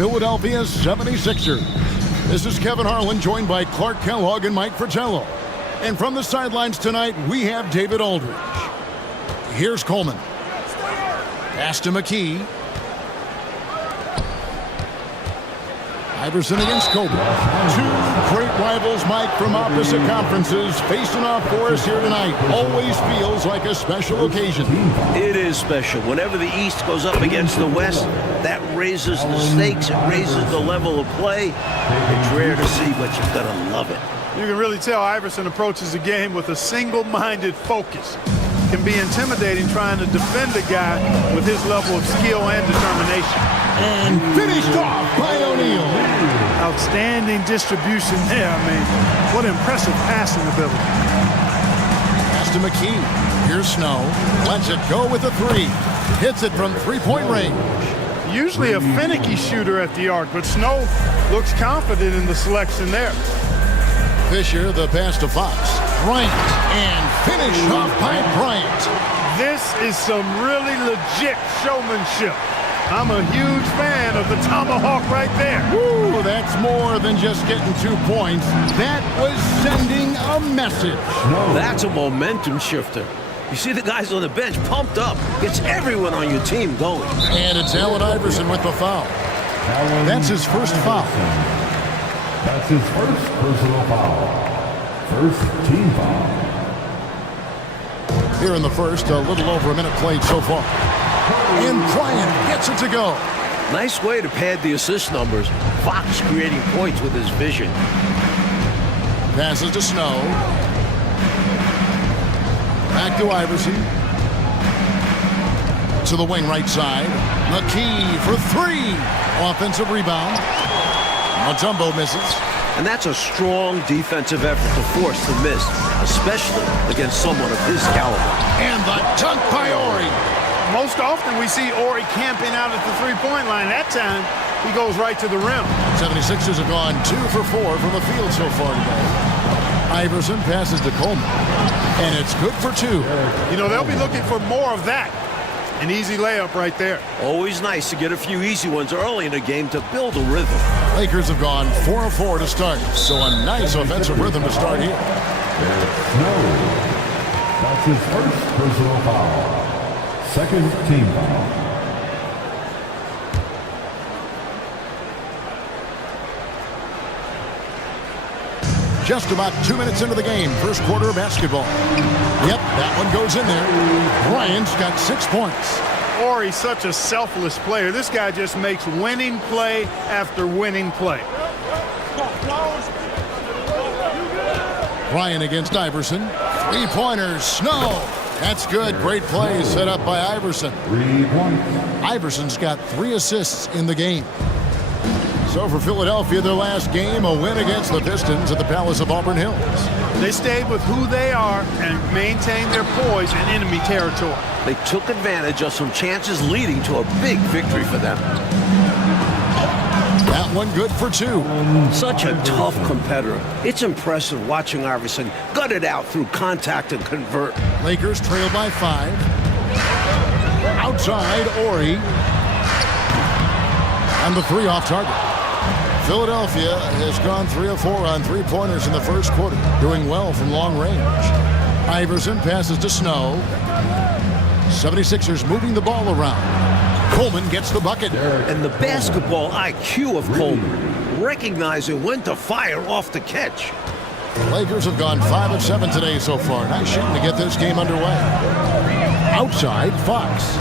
Philadelphia 76ers. This is Kevin Harlan, joined by Clark Kellogg and Mike Fratello. And from the sidelines tonight, we have David Aldridge. Here's Coleman. Pass to McKee. Iverson against Kobe. Two great rivals, Mike, from opposite conferences, facing off for us here tonight. Always feels like a special occasion. It is special. Whenever the East goes up against the West, that raises the stakes. It raises the level of play. It's rare to see, but you've got to love it. You can really tell Iverson approaches the game with a single-minded focus. It can be intimidating trying to defend a guy with his level of skill and determination. And finished off by O'Neal. Outstanding distribution there. I mean, what impressive passing ability. Pass to McKee. Here's Snow. Lets it go with a three. Hits it from three-point range. Usually a finicky shooter at the arc, but Snow looks confident in the selection there. Fisher, the pass to Fox. Bryant, and finished off by Bryant. This is some really legit showmanship. I'm a huge fan of the tomahawk right there. Woo, that's more than just getting 2 points. That was sending a message. That's a momentum shifter. You see the guys on the bench pumped up. Gets everyone on your team going. And it's Allen Iverson with the foul. That's his first foul. That's his first personal foul. First team foul. Here in the first, a little over a minute played so far. And Bryant gets it to go. Nice way to pad the assist numbers. Fox creating points with his vision. Passes to Snow. Back to Iverson. To the wing right side. McKee for three. Offensive rebound. Mutombo misses. And that's a strong defensive effort to force the miss, especially against someone of his caliber. And the dunk by Ori. Most often we see Ori camping out at the three-point line. That time, he goes right to the rim. 76ers have gone 2 for 4 from the field so far today. Iverson passes to Coleman. And it's good for 2. You know, they'll be looking for more of that. An easy layup right there. Always nice to get a few easy ones early in a game to build a rhythm. Lakers have gone 4 of 4 to start. So a nice offensive rhythm to start here. That's his first personal foul. Second team foul. Just about 2 minutes into the game. First quarter of basketball. Yep, that one goes in there. Bryant's got 6 points. Ori's such a selfless player. This guy just makes winning play after winning play. Bryant against Iverson. Three-pointers. Snow. That's good. Great play set up by Iverson. 3 points. Iverson's got 3 assists in the game. So for Philadelphia, their last game, a win against the Pistons at the Palace of Auburn Hills. They stayed with who they are and maintained their poise in enemy territory. They took advantage of some chances leading to a big victory for them. That one good for 2. Such a tough competitor. It's impressive watching Iverson gut it out through contact and convert. Lakers trail by 5. Outside, Ori. And the 3 off target. Philadelphia has gone 3 of 4 on three-pointers in the first quarter, doing well from long range. Iverson passes to Snow. 76ers moving the ball around. Coleman gets the bucket. And the basketball IQ of Coleman, recognizing when to fire off the catch. The Lakers have gone 5 of 7 today so far. Nice shooting to get this game underway. Outside, Fox.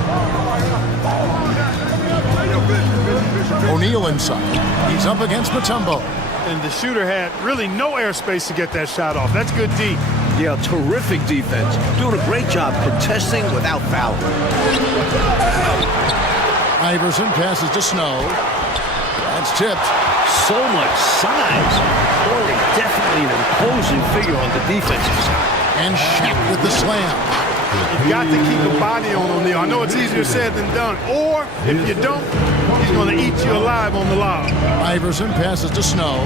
O'Neal inside. He's up against Mutombo. And the shooter had really no airspace to get that shot off. That's good D. Yeah, terrific defense. Doing a great job contesting without fouling. Iverson passes to Snow. That's tipped. So much size. Ori definitely an imposing figure on the defensive side. And Shaq with the slam. You've got to keep the body on O'Neal. I know it's easier said than done. Or, if you don't, he's going to eat you alive on the lob. Iverson passes to Snow.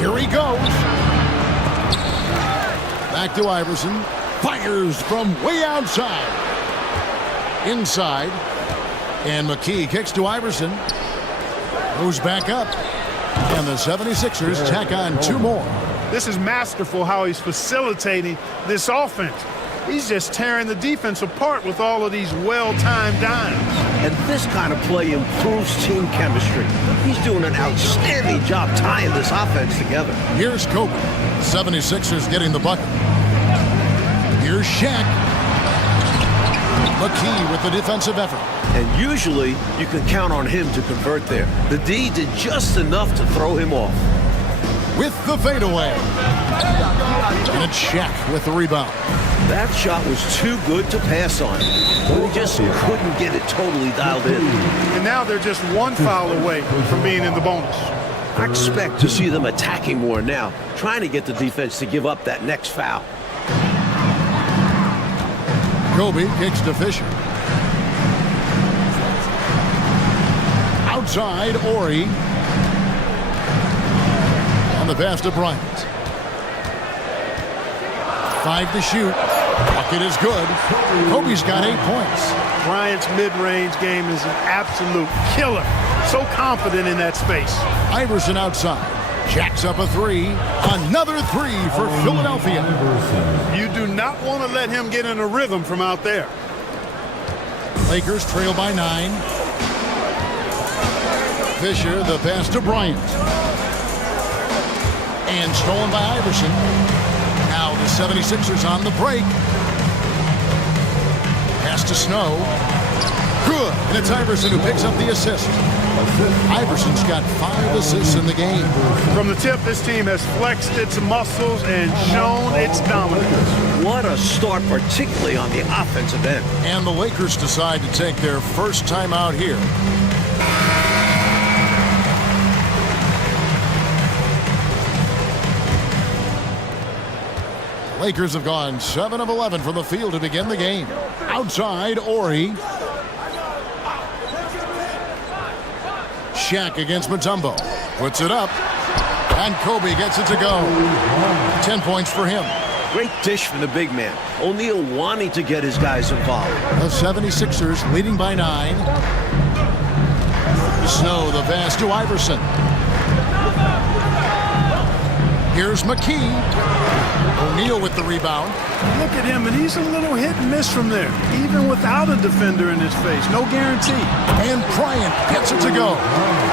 Here he goes. Back to Iverson. Fires from way outside. Inside. And McKee kicks to Iverson. Goes back up. And the 76ers tack on 2 more. This is masterful how he's facilitating this offense. He's just tearing the defense apart with all of these well-timed dimes. And this kind of play improves team chemistry. He's doing an outstanding job tying this offense together. Here's Kobe. 76ers getting the bucket. Here's Shaq. McKee with the defensive effort. And usually, you can count on him to convert there. The D did just enough to throw him off. With the fadeaway. And it's Shaq with the rebound. That shot was too good to pass on. But he just couldn't get it totally dialed in. And now they're just 1 foul away from being in the bonus. I expect to see them attacking more now, trying to get the defense to give up that next foul. Kobe kicks to Fisher. Outside, Ori. On the pass to Bryant. 5 to shoot. Bucket is good. Kobe's got 8 points. Bryant's mid-range game is an absolute killer. So confident in that space. Iverson outside. Jacks up a 3. Another 3 for Philadelphia. You do not want to let him get in a rhythm from out there. Lakers trail by 9. Fisher, the pass to Bryant. And stolen by Iverson. Now the 76ers on the break. Pass to Snow. Good. And it's Iverson who picks up the assist. Iverson's got 5 assists in the game. From the tip, this team has flexed its muscles and shown its dominance. What a start, particularly on the offensive end. And the Lakers decide to take their first time out here. Lakers have gone 7 of 11 from the field to begin the game. Outside, Ori. Shaq against Mutombo. Puts it up. And Kobe gets it to go. 10 points for him. Great dish from the big man. O'Neal wanting to get his guys involved. The 76ers leading by 9. Snow, the pass to Iverson. Here's McKee. O'Neal with the rebound. Look at him, and he's a little hit and miss from there, even without a defender in his face. No guarantee. And Bryant gets it to go.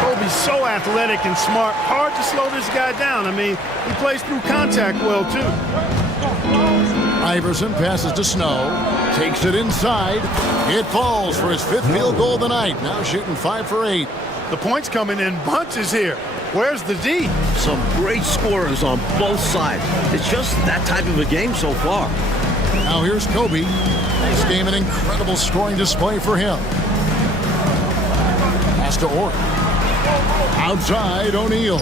Kobe's so athletic and smart. Hard to slow this guy down. I mean, he plays through contact well, too. Iverson passes to Snow. Takes it inside. It falls for his 5th field goal of the night. Now shooting 5 for 8. The points coming in bunches here. Where's the D? Some great scorers on both sides. It's just that type of a game so far. Now here's Kobe. This game an incredible scoring display for him. Pass to Ori. Outside, O'Neal.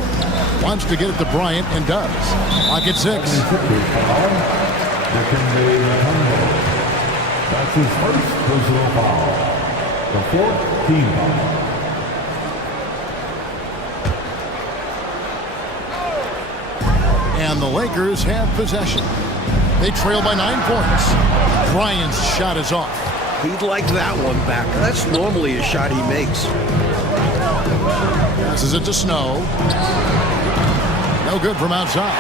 Wants to get it to Bryant and does. Clock at 6. That's his first personal foul. The 4th team foul. And the Lakers have possession. They trail by 9 points. Bryant's shot is off. He'd like that one back. That's normally a shot he makes. Passes it to Snow. No good from outside.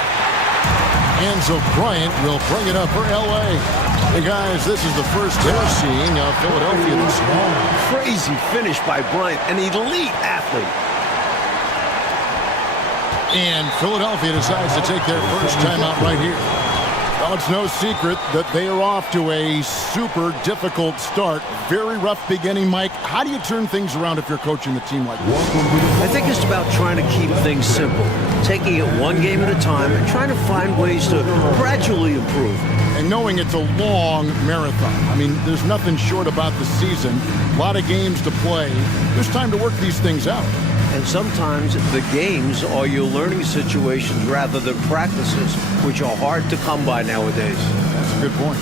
And so Bryant will bring it up for L.A. Hey, guys, this is the first they're seeing of Philadelphia this year. Crazy finish by Bryant, an elite athlete. And Philadelphia decides to take their first timeout right here. Well, it's no secret that they are off to a super difficult start. Very rough beginning, Mike. How do you turn things around if you're coaching the team like this? I think it's about trying to keep things simple, taking it one game at a time and trying to find ways to gradually improve. And knowing it's a long marathon. I mean, there's nothing short about the season. A lot of games to play. There's time to work these things out. And sometimes the games are your learning situations rather than practices, which are hard to come by nowadays. That's a good point.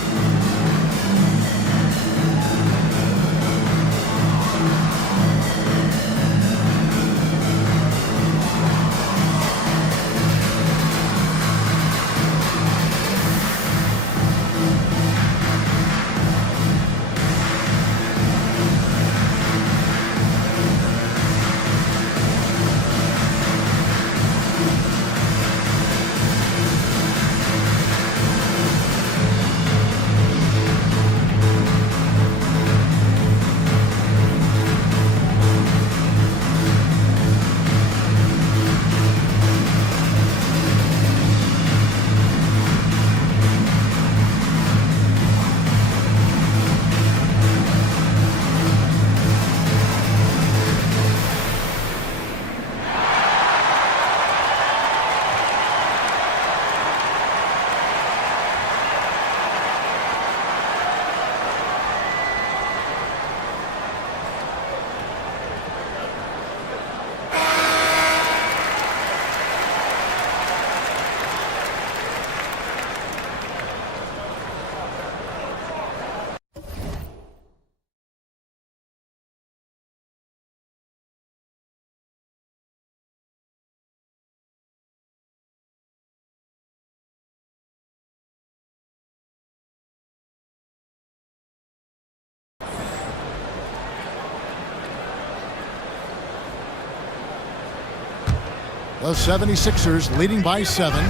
The 76ers leading by 7.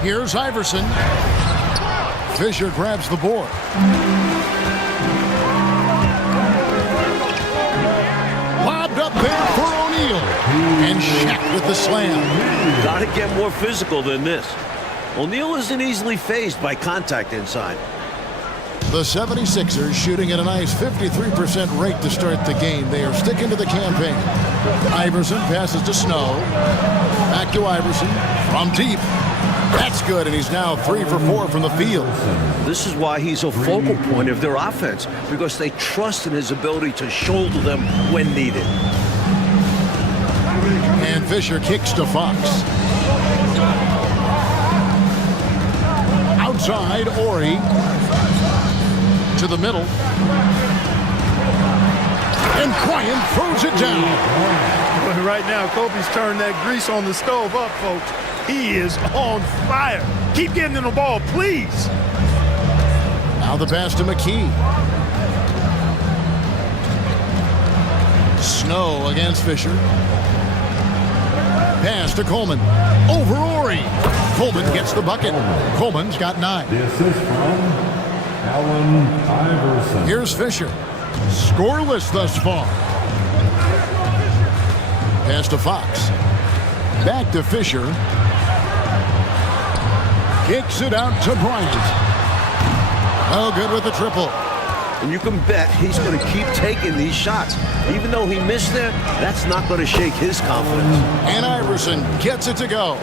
Here's Iverson. Fisher grabs the board. Lobbed up there for O'Neal. And Shaq with the slam. Gotta get more physical than this. O'Neal isn't easily fazed by contact inside. The 76ers shooting at a nice 53% rate to start the game. They are sticking to the campaign. Iverson passes to Snow. Back to Iverson from deep. That's good, and he's now 3 for 4 from the field. This is why he's a focal point of their offense, because they trust in his ability to shoulder them when needed. And Fisher kicks to Fox. Outside, Ori. To the middle. And Bryant throws it down. But right now, Kobe's turned that grease on the stove up, folks. He is on fire. Keep getting in the ball, please. Now the pass to McKee. Snow against Fisher. Pass to Coleman. Over Ori. Coleman gets the bucket. Coleman's got 9. The assist from Allen Iverson. Here's Fisher. Scoreless thus far. Pass to Fox. Back to Fisher. Kicks it out to Bryant. Oh, good with the triple. And you can bet he's going to keep taking these shots. Even though he missed there, that's not going to shake his confidence. And Iverson gets it to go.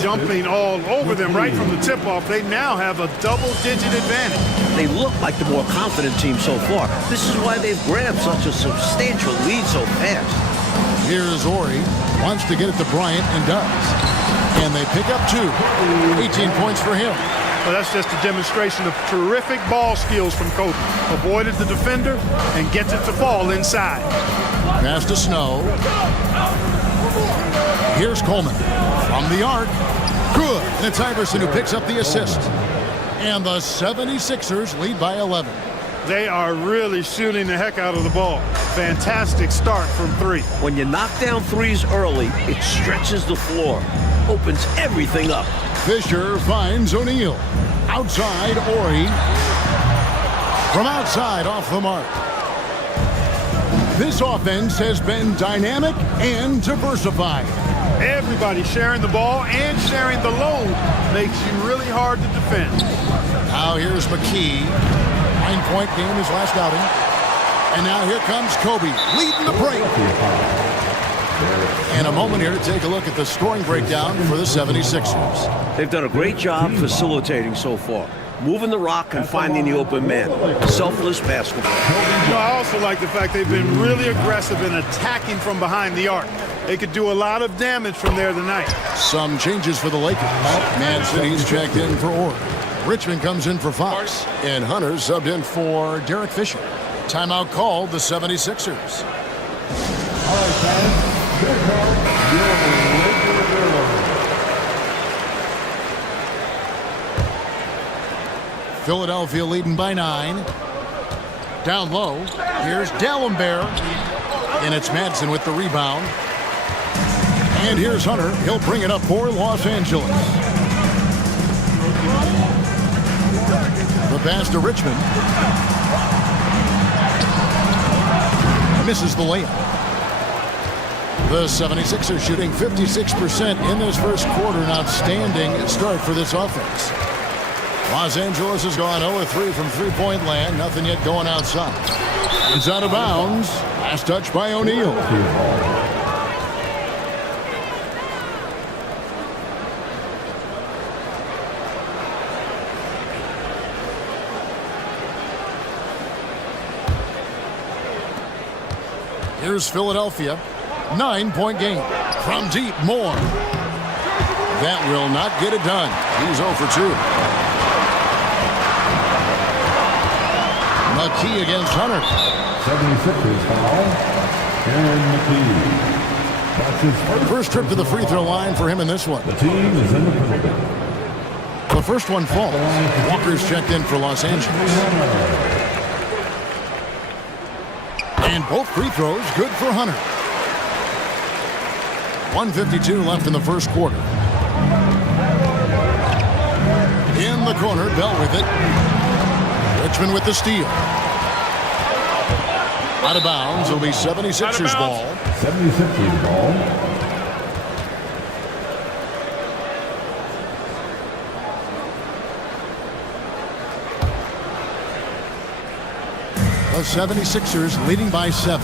Jumping all over them right from the tip-off. They now have a double-digit advantage. They look like the more confident team so far. This is why they've grabbed such a substantial lead so fast. Here's Ori. Wants to get it to Bryant and does. And they pick up 2. 18 points for him. Well, that's just a demonstration of terrific ball skills from Kobe. Avoided the defender and gets it to fall inside. Pass to Snow. Here's Coleman from the arc. Good. And it's Iverson who picks up the assist. And the 76ers lead by 11. They are really shooting the heck out of the ball. Fantastic start from 3. When you knock down threes early, it stretches the floor, opens everything up. Fisher finds O'Neal. Outside, Ori. From outside, off the mark. This offense has been dynamic and diversified. Everybody sharing the ball and sharing the load makes you really hard to defend. Now here's McKee. 9-point game his last outing. And now here comes Kobe leading the break. And a moment here to take a look at the scoring breakdown for the 76ers. They've done a great job facilitating so far, moving the rock and finding the open man. Selfless basketball. You know, I also like the fact they've been really aggressive in attacking from behind the arc. They could do a lot of damage from there tonight. Some changes for the Lakers. Madsen, he's checked in for Ori. Richmond comes in for Fox. And Hunter subbed in for Derek Fisher. Timeout called the 76ers. All right, guys. Philadelphia leading by 9. Down low. Here's Dallenberg. And it's Madsen with the rebound. And here's Hunter. He'll bring it up for Los Angeles. The pass to Richmond. Misses the layup. The 76ers shooting 56% in this first quarter. An outstanding start for this offense. Los Angeles has gone 0-3 from three-point land. Nothing yet going outside. It's out of bounds. Last touch by O'Neal. Here's Philadelphia. 9-point game. From deep, Moore. That will not get it done. He's 0 for 2. McKee against Hunter. 76ers foul. Aaron McKee. That's his First trip to the free throw line for him in this one. The team is in the penalty. The first one falls. Walker's checked in for Los Angeles. And both free throws good for Hunter. 1:52 left in the first quarter. In the corner, Bell with it. Richmond with the steal. Out of bounds. It'll be 76ers ball. 76ers ball. The 76ers leading by 7.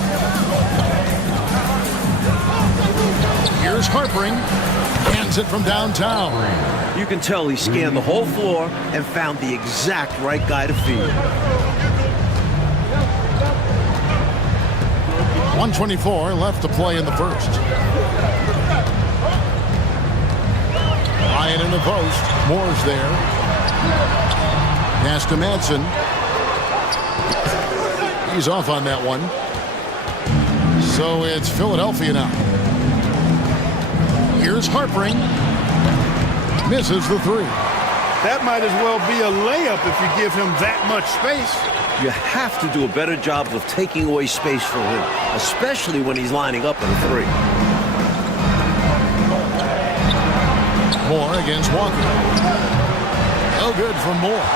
Here's Harpering. Hands it from downtown. You can tell he scanned the whole floor and found the exact right guy to feed. 1:24 left to play in the first. Ryan in the post. Moore's there. Pass to Madsen. He's off on that one. So it's Philadelphia now. Here's Harpering. Misses the three. That might as well be a layup if you give him that much space. You have to do a better job of taking away space from him, especially when he's lining up in a three. Moore against Walker. No good for Moore.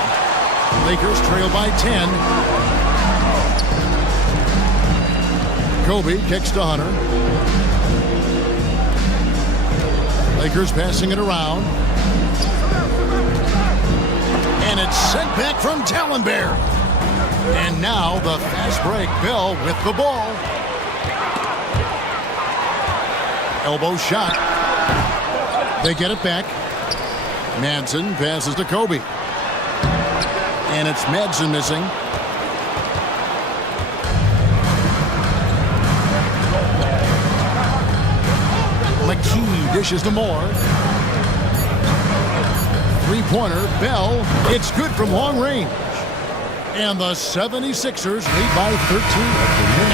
Lakers trail by 10. Kobe kicks to Hunter. Lakers passing it around. And it's sent back from Tallenberg. And now the fast break. Bell with the ball. Elbow shot. They get it back. Madsen passes to Kobe. And it's Madsen missing. McKee dishes to Moore. Three-pointer, Bell. It's good from long range. And the 76ers lead by 13.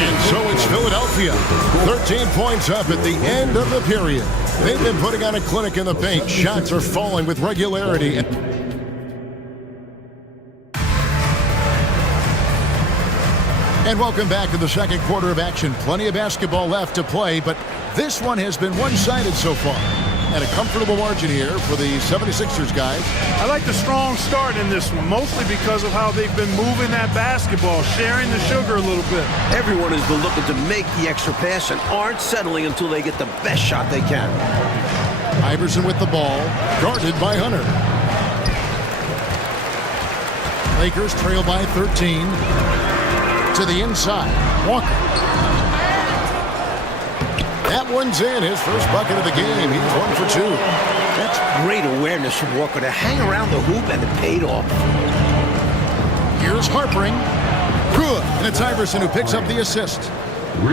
And so it's Philadelphia. 13 points up at the end of the period. They've been putting on a clinic in the paint. Shots are falling with regularity. And welcome back to the second quarter of action. Plenty of basketball left to play, but this one has been one-sided so far. And a comfortable margin here for the 76ers guys. I like the strong start in this one, mostly because of how they've been moving that basketball, sharing the sugar a little bit. Everyone has been looking to make the extra pass and aren't settling until they get the best shot they can. Iverson with the ball, guarded by Hunter. Lakers trail by 13. To the inside, Walker. That one's in, his first bucket of the game. He's 1 for 2. That's great awareness from Walker to hang around the hoop, and it paid off. Here's Harpering. Good. And it's Iverson who picks up the assist.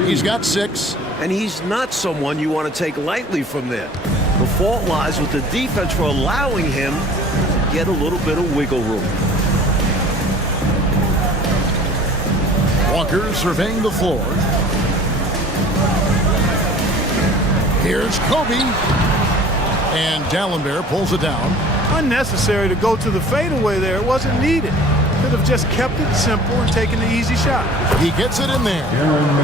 He's got 6. And he's not someone you want to take lightly from there. The fault lies with the defense for allowing him to get a little bit of wiggle room. Walker surveying the floor. Here's Kobe. And Dallenberg pulls it down. Unnecessary to go to the fadeaway there. It wasn't needed. Could have just kept it simple and taken the easy shot. He gets it in there.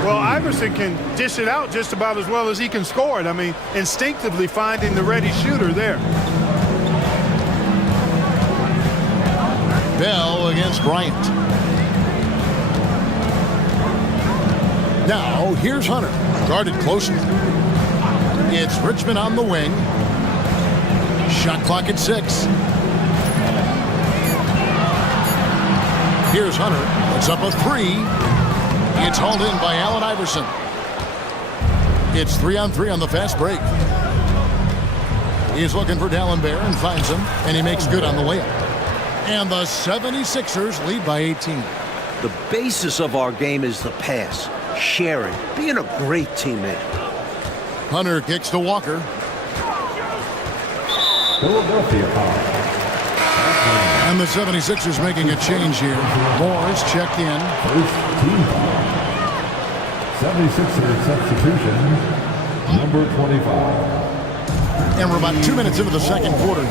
Well, Iverson can dish it out just about as well as he can score it. I mean, instinctively finding the ready shooter there. Bell against Bryant. Now, here's Hunter. Guarded closer. It's Richmond on the wing. Shot clock at 6. Here's Hunter. It's up a 3. It's hauled in by Allen Iverson. It's 3-on-3 on the fast break. He's looking for Dallenberg and finds him, and he makes good on the layup. And the 76ers lead by 18. The basis of our game is the pass, sharing, being a great teammate. Hunter kicks to Walker. Philadelphia foul. And the 76ers making a change here. Moore's checked in. First team foul. 76ers substitution, number 25. And we're about 2 minutes into the second quarter.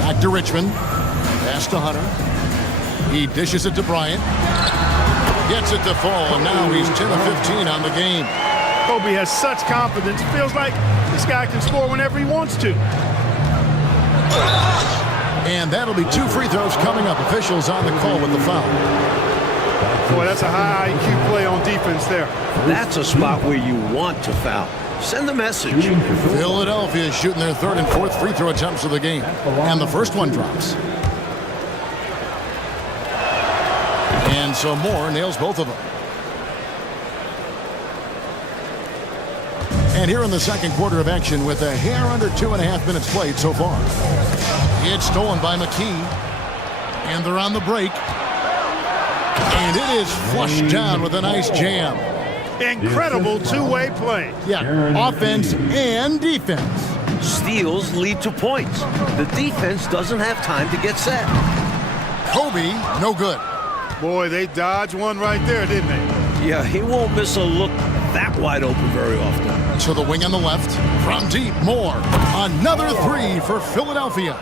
Back to Richmond. Pass to Hunter. He dishes it to Bryant. Gets it to fall, and now he's 10 of 15 on the game. Kobe has such confidence. It feels like this guy can score whenever he wants to. And that'll be 2 free throws coming up. Officials on the call with the foul. Boy, that's a high IQ play on defense there. That's a spot where you want to foul. Send the message. Philadelphia is shooting their 3rd and 4th free throw attempts of the game. And the first one drops. And so Moore nails both of them. And here in the second quarter of action with a hair under 2.5 minutes played so far. It's stolen by McKee. And they're on the break. And it is flushed down with a nice jam. Incredible two-way play. Yeah, offense and defense. Steals lead to points. The defense doesn't have time to get set. Kobe, no good. Boy, they dodged one right there, didn't they? Yeah, he won't miss a look that wide open very often. To the wing on the left. From deep, Moore. Another 3 for Philadelphia.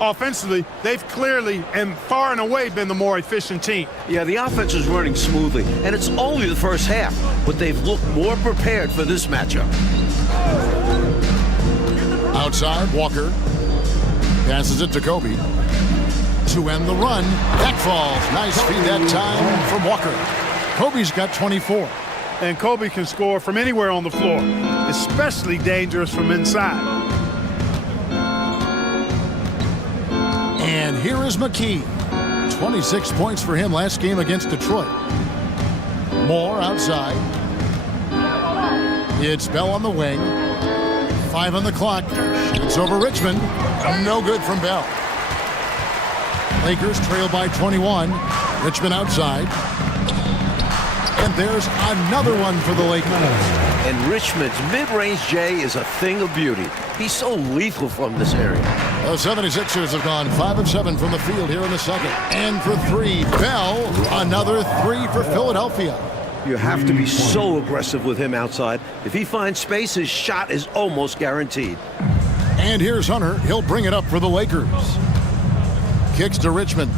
Offensively, they've clearly and far and away been the more efficient team. Yeah, the offense is running smoothly, and it's only the first half, but they've looked more prepared for this matchup. Outside, Walker. Passes it to Kobe. To end the run. That falls. Nice feed that time from Walker. Kobe's got 24. And Kobe can score from anywhere on the floor, especially dangerous from inside. And here is McKee. 26 points for him last game against Detroit. Moore outside. It's Bell on the wing. 5 on the clock. It's over Richmond. No good from Bell. Lakers trail by 21. Richmond outside. And there's another one for the Lakers. And Richmond's mid-range J is a thing of beauty. He's so lethal from this area. The 76ers have gone 5 of 7 from the field here in the second. And for 3, Bell, another 3 for Philadelphia. You have to be so aggressive with him outside. If he finds space, his shot is almost guaranteed. And here's Hunter. He'll bring it up for the Lakers. Kicks to Richmond.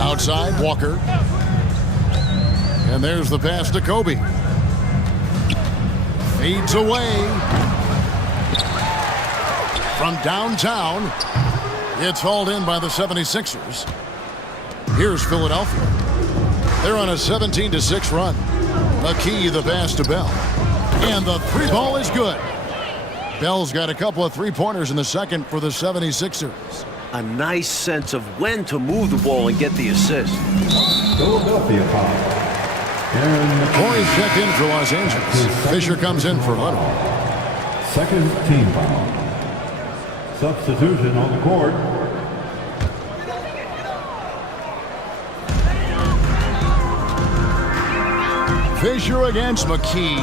Outside, Walker. And there's the pass to Kobe. Fades away. From downtown, it's hauled in by the 76ers. Here's Philadelphia. They're on a 17-6 run. McKee, the pass to Bell. And the 3 ball is good. Bell's got a couple of 3-pointers in the second for the 76ers. A nice sense of when to move the ball and get the assist. Philadelphia foul. Corey's checked in for Los Angeles. Fisher comes in for Hunter. Second team foul. Substitution on the court. Fisher against McKee.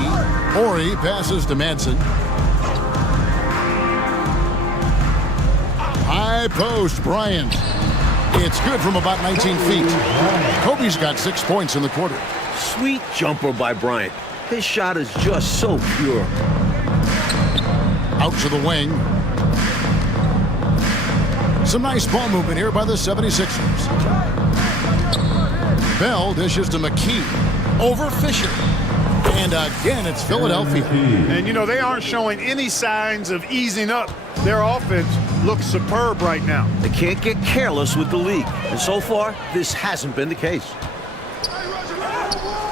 Horry passes to Manson. High post, Bryant. It's good from about 19 feet. Kobe's got 6 points in the quarter. Sweet jumper by Bryant. His shot is just so pure. Out to the wing. Some nice ball movement here by the 76ers. Bell dishes to McKee. Over Fisher. And again, it's Philadelphia. And, you know, they aren't showing any signs of easing up. Their offense looks superb right now. They can't get careless with the league. And so far, this hasn't been the case.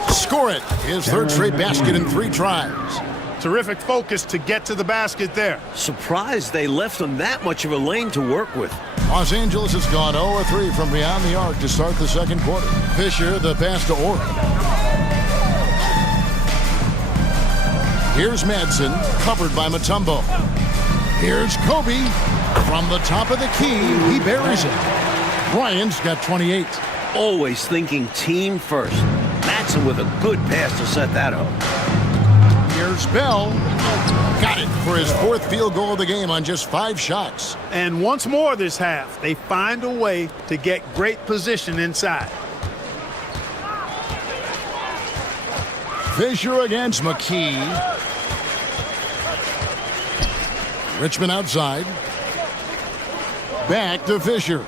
Score it. His 3rd straight basket in 3 tries. Terrific focus to get to the basket there. Surprised they left him that much of a lane to work with. Los Angeles has gone 0-3 from beyond the arc to start the second quarter. Fisher, the pass to Orr. Here's Madsen, covered by Mutombo. Here's Kobe. From the top of the key, he buries it. Bryant's got 28. Always thinking team first. Madsen with a good pass to set that up. Here's Bell. Got it for his 4th field goal of the game on just 5 shots. And once more this half, they find a way to get great position inside. Fisher against McKee. Richmond outside. Back to Fisher.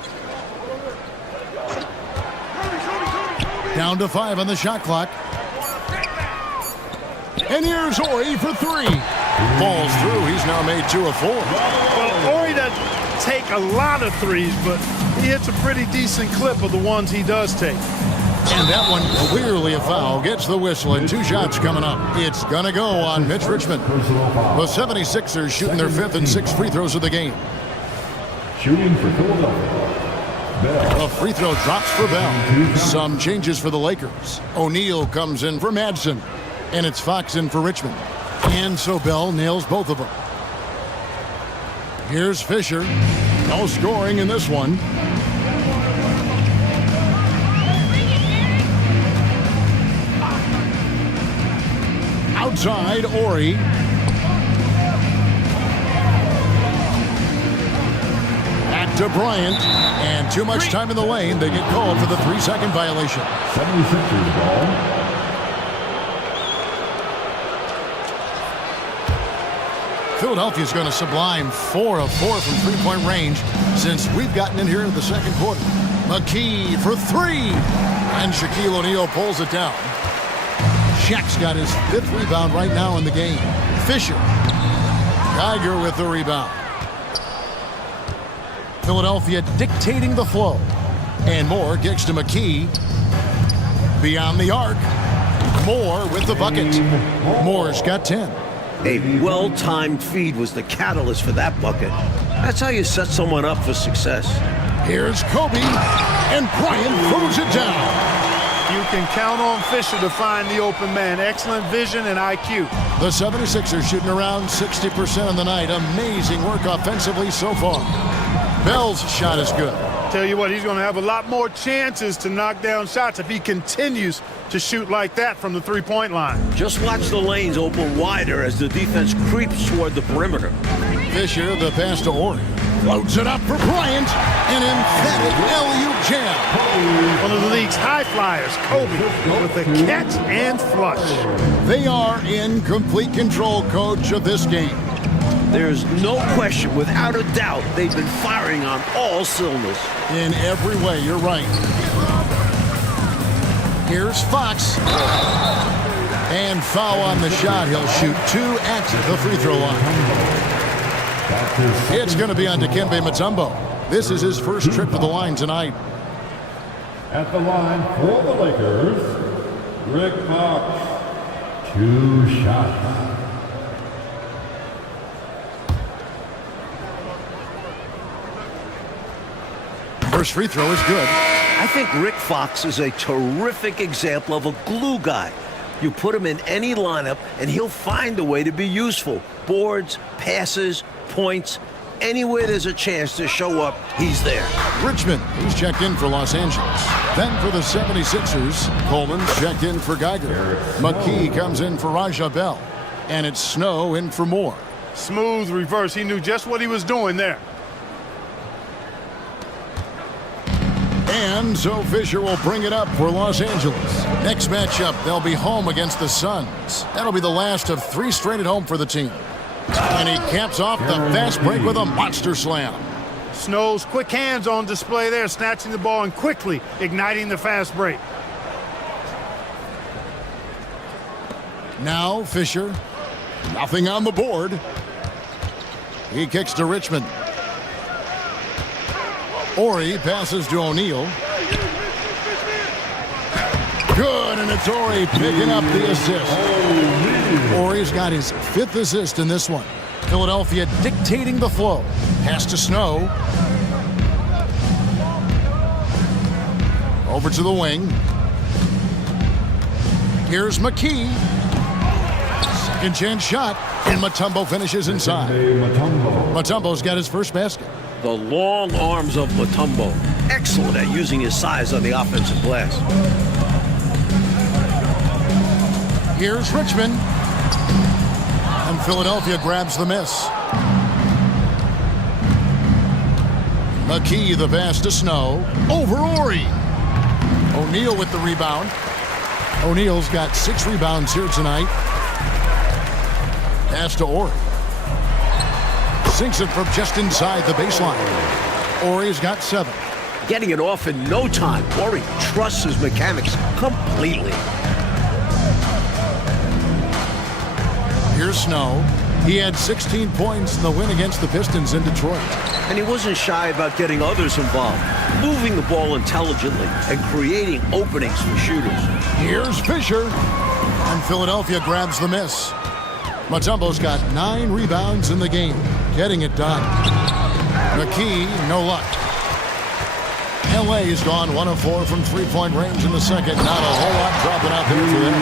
Down to 5 on the shot clock. And here's Ori for 3. Falls through. He's now made 2 of 4. Well, Ori doesn't take a lot of threes, but he hits a pretty decent clip of the ones he does take. And that one clearly a foul. Gets the whistle, and 2 shots coming up. It's going to go on Mitch Richmond. The 76ers shooting their 5th and 6th free throws of the game. Shooting for Philadelphia. A free throw drops for Bell. Some changes for the Lakers. O'Neal comes in for Madsen. And it's Fox in for Richmond. And so Bell nails both of them. Here's Fisher. No scoring in this one. Outside, Ori. Back to Bryant. And too much time in the lane. They get called for the 3-second violation. 76ers ball. Philadelphia's going to sublime 4 of 4 from three-point range since we've gotten in here in the second quarter. McKee for 3. And Shaquille O'Neal pulls it down. Shaq's got his 5th rebound right now in the game. Fisher. Geiger with the rebound. Philadelphia dictating the flow. And Moore kicks to McKee. Beyond the arc. Moore with the bucket. Moore's got 10. A well-timed feed was the catalyst for that bucket. That's how you set someone up for success. Here's Kobe, and Bryant throws it down. You can count on Fisher to find the open man. Excellent vision and IQ. The 76ers shooting around 60% of the night. Amazing work offensively so far. Bell's shot is good. Tell you what, he's going to have a lot more chances to knock down shots if he continues to shoot like that from the three-point line. Just watch the lanes open wider as the defense creeps toward the perimeter. Fisher, the pass to Ori. Loads it up for Bryant. An emphatic LU jam. One of the league's high flyers, Kobe, with the catch and flush. They are in complete control, coach, of this game. There's no question, without a doubt, they've been firing on all cylinders. In every way, you're right. Here's Fox. And foul on the shot. He'll shoot 2 at the free throw line. It's going to be on Dikembe Mutombo. This is his first trip to the line tonight. At the line for the Lakers, Rick Fox. 2 shots. First free throw is good. I think Rick Fox is a terrific example of a glue guy. You put him in any lineup, and he'll find a way to be useful. Boards, passes, points, anywhere there's a chance to show up, he's there. Richmond, who's checked in for Los Angeles. Then for the 76ers, Coleman's checked in for Geiger. McKee comes in for Raja Bell. And it's Snow in for Moore. Smooth reverse. He knew just what he was doing there. And so Fisher will bring it up for Los Angeles. Next matchup, they'll be home against the Suns. That'll be the last of 3 straight at home for the team. And he caps off the fast break with a monster slam. Snow's quick hands on display there, snatching the ball and quickly igniting the fast break. Now Fisher, nothing on the board. He kicks to Richmond. Ori passes to O'Neal. Good, and it's Ori picking up the assist. Ori's got his 5th assist in this one. Philadelphia dictating the flow. Pass to Snow. Over to the wing. Here's McKee. Second chance shot, and Mutombo finishes inside. Mutombo's got his first basket. The long arms of Mutombo. Excellent at using his size on the offensive glass. Here's Richmond. And Philadelphia grabs the miss. McKee the pass to Snow. Over Ori. O'Neal with the rebound. O'Neal's got 6 rebounds here tonight. Pass to Ori. Sinks it from just inside the baseline. Ori's got 7. getting it off in no time. Horry trusts his mechanics completely. Here's Snow. He had 16 points in the win against the Pistons in Detroit. And he wasn't shy about getting others involved, moving the ball intelligently and creating openings for shooters. Here's Fisher. And Philadelphia grabs the miss. Mutombo's got 9 rebounds in the game, getting it done. McKee, no luck. LA has gone 1 of 4 from three-point range in the second. Not a whole lot dropping out there for them.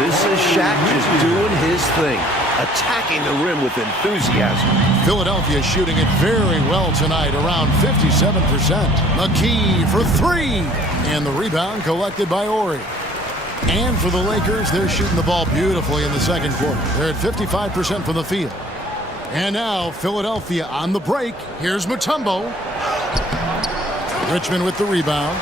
This is Shaq just doing his thing, attacking the rim with enthusiasm. Philadelphia shooting it very well tonight, around 57%. McKee for 3. And the rebound collected by Horry. And for the Lakers, they're shooting the ball beautifully in the second quarter. They're at 55% from the field. And now Philadelphia on the break. Here's Mutombo. Richmond with the rebound.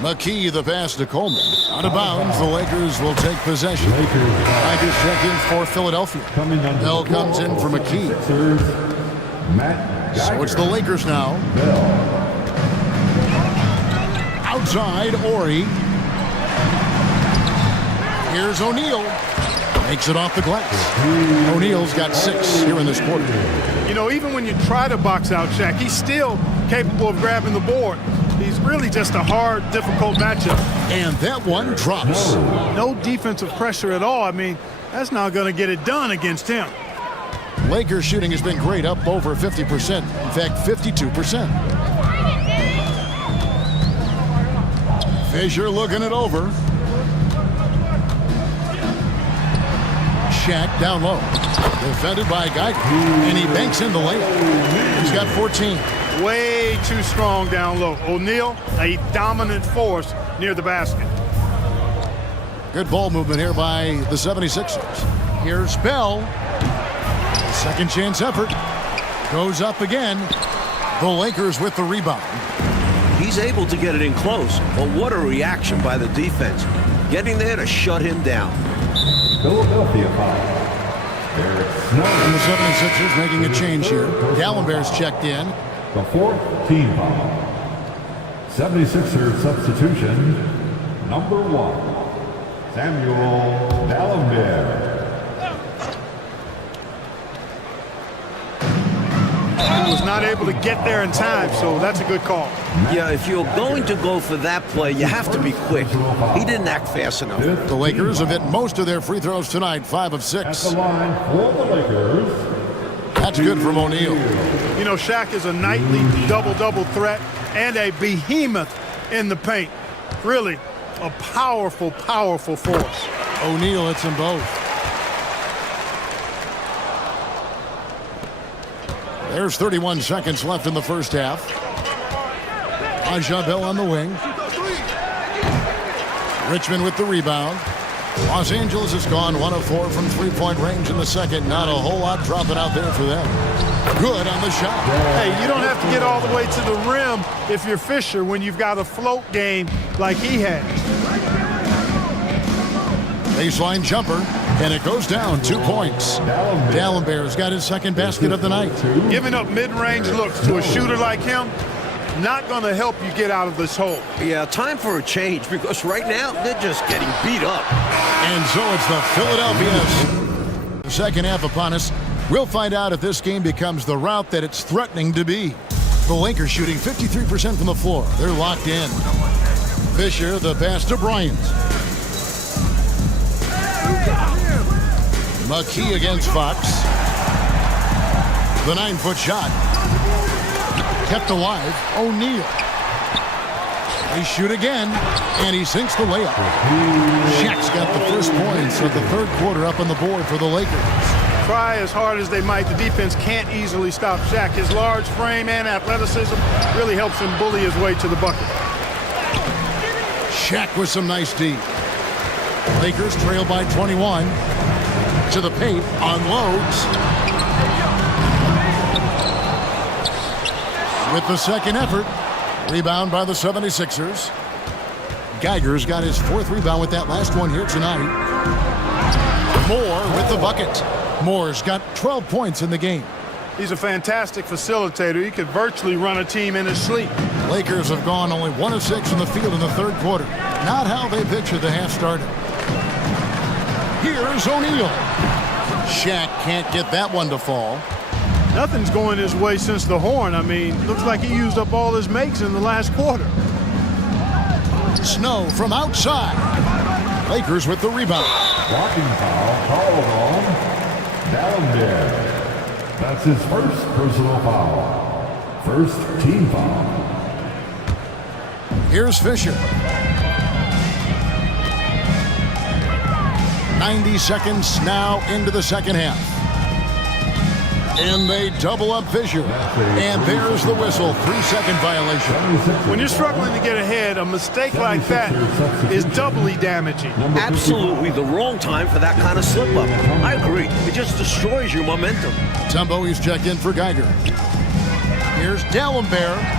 McKee the pass to Coleman. Out of bounds, the Lakers will take possession. Tigers check in for Philadelphia. Bell comes in for McKee. So it's the Lakers now. Outside, Horry. Here's O'Neal. Makes it off the glass. O'Neal's got 6 here in this quarter. You know, even when you try to box out Shaq, he's still capable of grabbing the board. He's really just a hard, difficult matchup. And that one drops. No defensive pressure at all. I mean, that's not going to get it done against him. Lakers shooting has been great, up over 50%. In fact, 52%. Fisher looking it over. Shaq down low. Defended by Geiger. And he banks in the layup. He's got 14. Way too strong down low. O'Neal, a dominant force near the basket. Good ball movement here by the 76ers. Here's Bell. Second chance effort. Goes up again. The Lakers with the rebound. He's able to get it in close, but what a reaction by the defense. Getting there to shut him down. Philadelphia foul. And the 76ers making a change here. Gallenberg's checked in. The 4th team foul. 76ers substitution, number 1, Samuel Gallenberg. He was not able to get there in time, so that's a good call. Yeah, if you're going to go for that play, you have to be quick. He didn't act fast enough. The Lakers have hit most of their free throws tonight, 5 of At 6. the line for the Lakers. That's good from O'Neal. You know, Shaq is a nightly double-double threat and a behemoth in the paint. Really a powerful, powerful force. O'Neal hits them both. There's 31 seconds left in the first half. Aja Bell on the wing. Richmond with the rebound. Los Angeles has gone 1 of 4 from three-point range in the second. Not a whole lot dropping out there for them. Good on the shot. Hey, you don't have to get all the way to the rim if you're Fisher when you've got a float game like he had. Baseline jumper, and it goes down 2 points. Gallenberg's got his second basket of the night. Giving up mid-range looks to a shooter like him, not going to help you get out of this hole. Yeah, time for a change because right now they're just getting beat up. And so it's the Philadelphia second half upon us. We'll find out if this game becomes the route that it's threatening to be. The Lakers shooting 53% from the floor. They're locked in. Fisher, the pass to Bryant. McKee against Fox. The 9-foot shot. Kept alive. O'Neal. They shoot again, and he sinks the layup. Shaq's got the first points of the third quarter up on the board for the Lakers. Try as hard as they might, the defense can't easily stop Shaq. His large frame and athleticism really helps him bully his way to the bucket. Shaq with some nice D. Lakers trail by 21. To the paint, unloads. With the second effort, rebound by the 76ers. Geiger's got his 4th rebound with that last one here tonight. Moore with the bucket. Moore's got 12 points in the game. He's a fantastic facilitator. He could virtually run a team in his sleep. Lakers have gone only 1 of 6 from the field in the third quarter. Not how they pictured the half started. Here's O'Neal. Shaq can't get that one to fall. Nothing's going his way since the horn. I mean, looks like he used up all his makes in the last quarter. Snow from outside. Lakers with the rebound. Blocking foul called on Dallenberg. That's his first personal foul. First team foul. Here's Fisher. 90 seconds now into the second half. And they double up Fisher. And there's the whistle. 3-second violation. When you're struggling to get ahead, a mistake like that is doubly damaging. Absolutely the wrong time for that kind of slip-up. I agree. It just destroys your momentum. Tumbo, he's checked in for Geiger. Here's Dallenberg.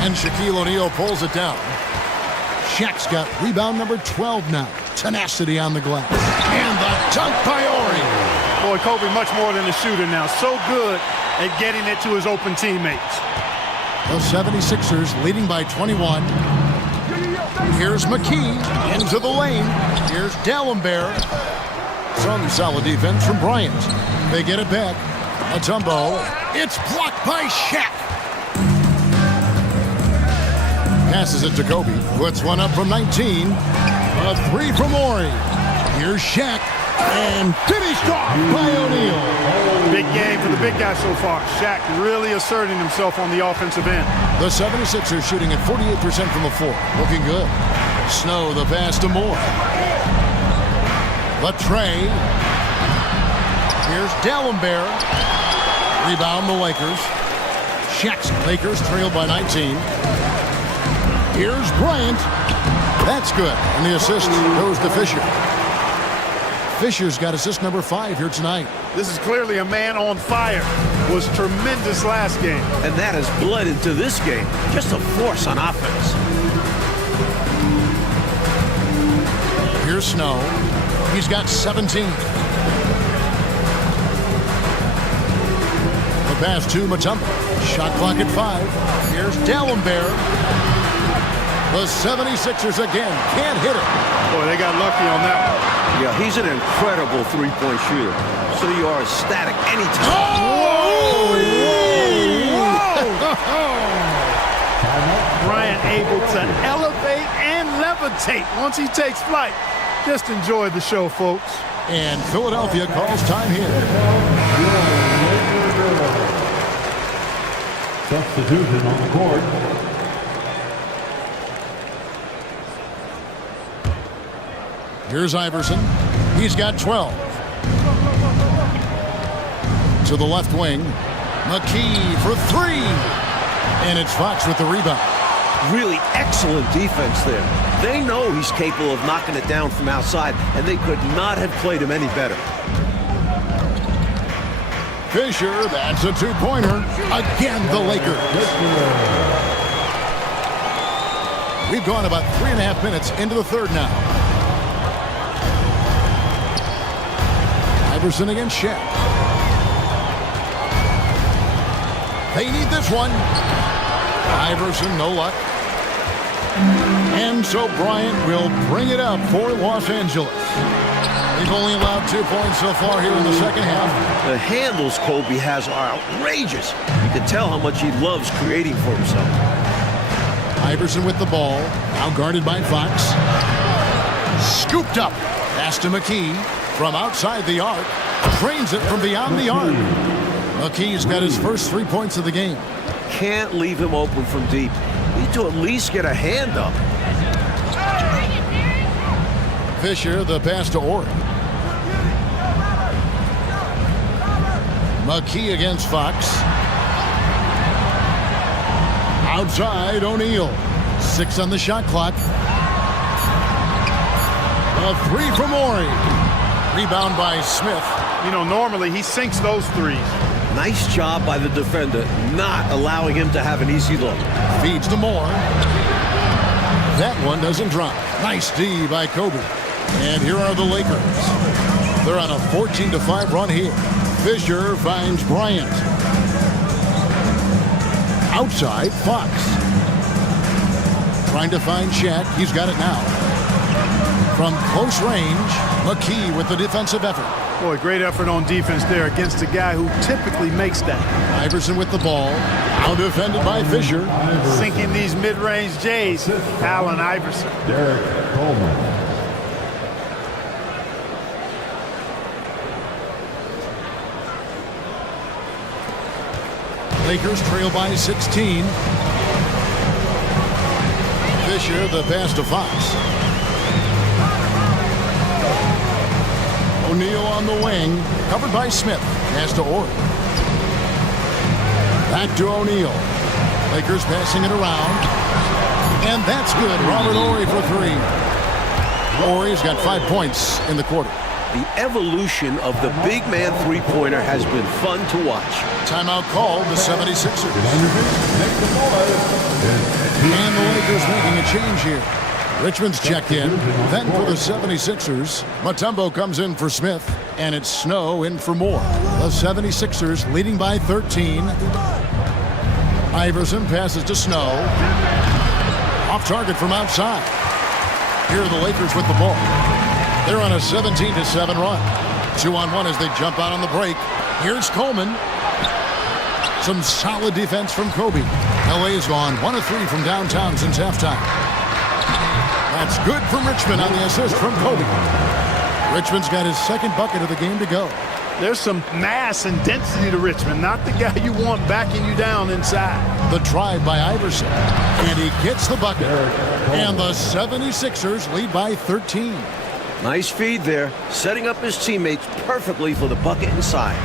And Shaquille O'Neal pulls it down. Shaq's got rebound number 12 now. Tenacity on the glass. And the dunk by Ori. Boy, Kobe much more than a shooter now. So good at getting it to his open teammates. The 76ers leading by 21. Here's McKee into the lane. Here's Dallenberg. Some solid defense from Bryant. They get it back. Mutombo. It's blocked by Shaq. Passes it to Kobe. Puts one up from 19. A three from Ori. Here's Shaq. And finished off by O'Neal. Big game for the big guy so far. Shaq really asserting himself on the offensive end. The 76ers shooting at 48% from the floor. Looking good. Snow the pass to Moore. The tray. Here's Dallenberg. Rebound the Lakers. Shaq's Lakers trailed by 19. Here's Bryant. That's good. And the assist goes to Fisher. Fisher's got assist number 5 here tonight. This is clearly a man on fire. Was tremendous last game. And that has bled into this game. Just a force on offense. Here's Snow. He's got 17. The pass to Mutombo. Shot clock at 5. Here's Dallenberg. The 76ers again can't hit it. Boy, they got lucky on that one. Yeah, he's an incredible three-point shooter. So you are ecstatic anytime. Whoa! Bryant able to elevate and levitate once he takes flight. Just enjoy the show, folks. And Philadelphia calls time here. Substitution on the court. Here's Iverson. He's got 12. To the left wing. McKee for 3. And it's Fox with the rebound. Really excellent defense there. They know he's capable of knocking it down from outside, and they could not have played him any better. Fisher, that's a 2-pointer. Again, the Lakers. We've gone about 3.5 minutes into the third now. Iverson against Shaq. They need this one. Iverson, no luck. And so Bryant will bring it up for Los Angeles. They've only allowed 2 points so far here in the second half. The handles Kobe has are outrageous. You can tell how much he loves creating for himself. Iverson with the ball. Now guarded by Fox. Scooped up. Pass to McKee. From outside the arc, trains it from beyond the arc. McKee's got his first 3 points of the game. Can't leave him open from deep. Need to at least get a hand up. Fisher, the pass to Ori. McKee against Fox. Outside, O'Neal. 6 on the shot clock. A 3 from Ori. Rebound by Smith. You know, normally he sinks those threes. Nice job by the defender, not allowing him to have an easy look. Feeds to Moore. That one doesn't drop. Nice D by Kobe. And here are the Lakers. They're on a 14-5 run here. Fisher finds Bryant. Outside, Fox. Trying to find Shaq. He's got it now. From close range, McKee with the defensive effort. Boy, great effort on defense there against a guy who typically makes that. Iverson with the ball. Now defended by Fisher. Sinking these mid-range J's, Allen Iverson. Derek Coleman. Lakers trail by 16. Fisher, the pass to Fox. O'Neal on the wing, covered by Smith. Pass to Ori. Back to O'Neal. Lakers passing it around. And that's good. Robert Ori for three. Ori's got 5 points in the quarter. The evolution of the big man three-pointer has been fun to watch. Timeout called the 76ers. And the Lakers making a change here. Richmond's checked in. Then for the 76ers, Mutombo comes in for Smith. And it's Snow in for Moore. The 76ers leading by 13. Iverson passes to Snow. Off target from outside. Here are the Lakers with the ball. They're on a 17-7 run. 2-on-1 as they jump out on the break. Here's Coleman. Some solid defense from Kobe. LA has gone 1 of 3 from downtown since halftime. That's good from Richmond on the assist from Kobe. Richmond's got his second bucket of the game to go. There's some mass and density to Richmond, not the guy you want backing you down inside. The drive by Iverson. And he gets the bucket. And the 76ers lead by 13. Nice feed there, setting up his teammates perfectly for the bucket inside.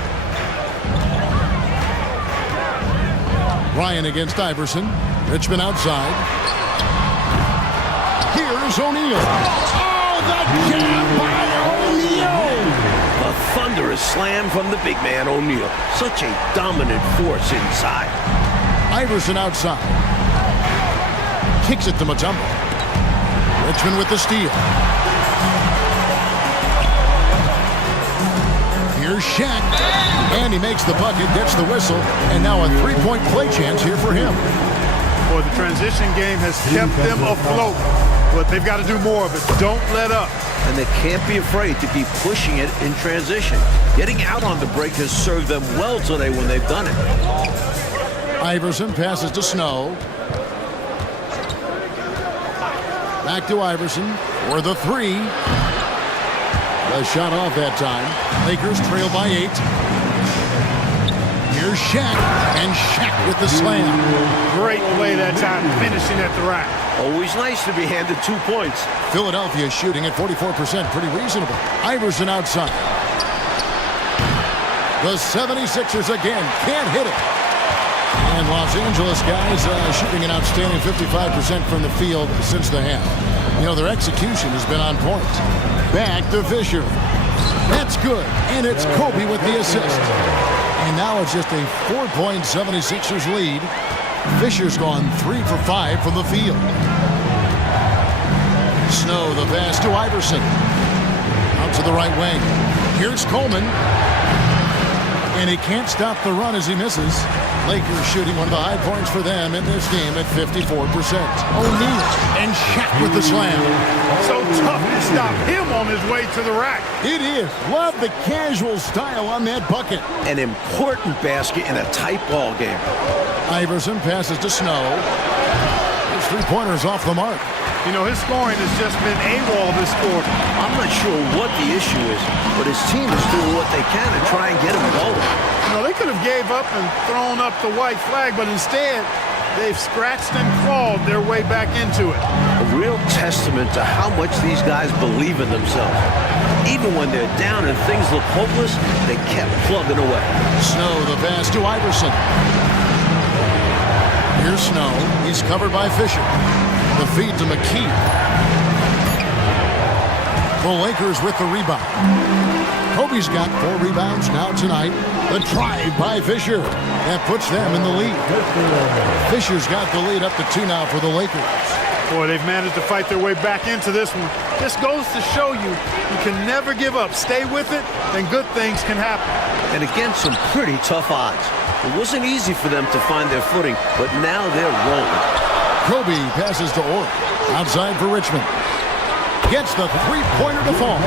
Ryan against Iverson. Richmond outside. Here's O'Neal. Oh, the jam by O'Neal. A thunderous slam from the big man, O'Neal. Such a dominant force inside. Iverson outside. Kicks it to Mutombo. Richmond with the steal. Here's Shaq. And he makes the bucket, gets the whistle, and now a three-point play chance here for him. Boy, the transition game has kept them afloat, but they've got to do more of it. Don't let up. And they can't be afraid to keep pushing it in transition. Getting out on the break has served them well today when they've done it. Iverson passes to Snow. Back to Iverson for the three. The shot off that time. Lakers trail by 8. Here's Shaq, and Shaq with the slam. Great play that time, finishing at the rack. Always nice to be handed 2 points. Philadelphia shooting at 44%, pretty reasonable. Iverson outside. The 76ers again can't hit it. And Los Angeles guys shooting an outstanding 55% from the field since the half. You know, their execution has been on point. Back to Fisher. That's good. And it's Kobe with the assist. And now it's just a 4-point 76ers lead. Fisher's gone 3 for 5 from the field. Snow, the pass to Iverson. Out to the right wing. Here's Coleman. And he can't stop the run as he misses. Lakers shooting one of the high points for them in this game at 54%. O'Neal and Shaq with the slam. So tough to stop him on his way to the rack. It is. Love the casual style on that bucket. An important basket in a tight ball game. Iverson passes to Snow. His three-pointers off the mark. You know, his scoring has just been AWOL this quarter. I'm not sure what the issue is, but his team is doing what they can to try and get him going. You know, they could have gave up and thrown up the white flag, but instead, they've scratched and clawed their way back into it. A real testament to how much these guys believe in themselves. Even when they're down and things look hopeless, they kept plugging away. Snow, the pass to Iverson. Here's Snow. He's covered by Fisher. The feed to McKee. The Lakers with the rebound. Kobe's got 4 rebounds now tonight. The drive by Fisher. That puts them in the lead. Fisher's got the lead up to 2 now for the Lakers. Boy, they've managed to fight their way back into this one. This goes to show you, you can never give up. Stay with it, then good things can happen. And against some pretty tough odds. It wasn't easy for them to find their footing, but now they're rolling. Kobe passes to Orr. Outside for Richmond. Gets the three-pointer to fall.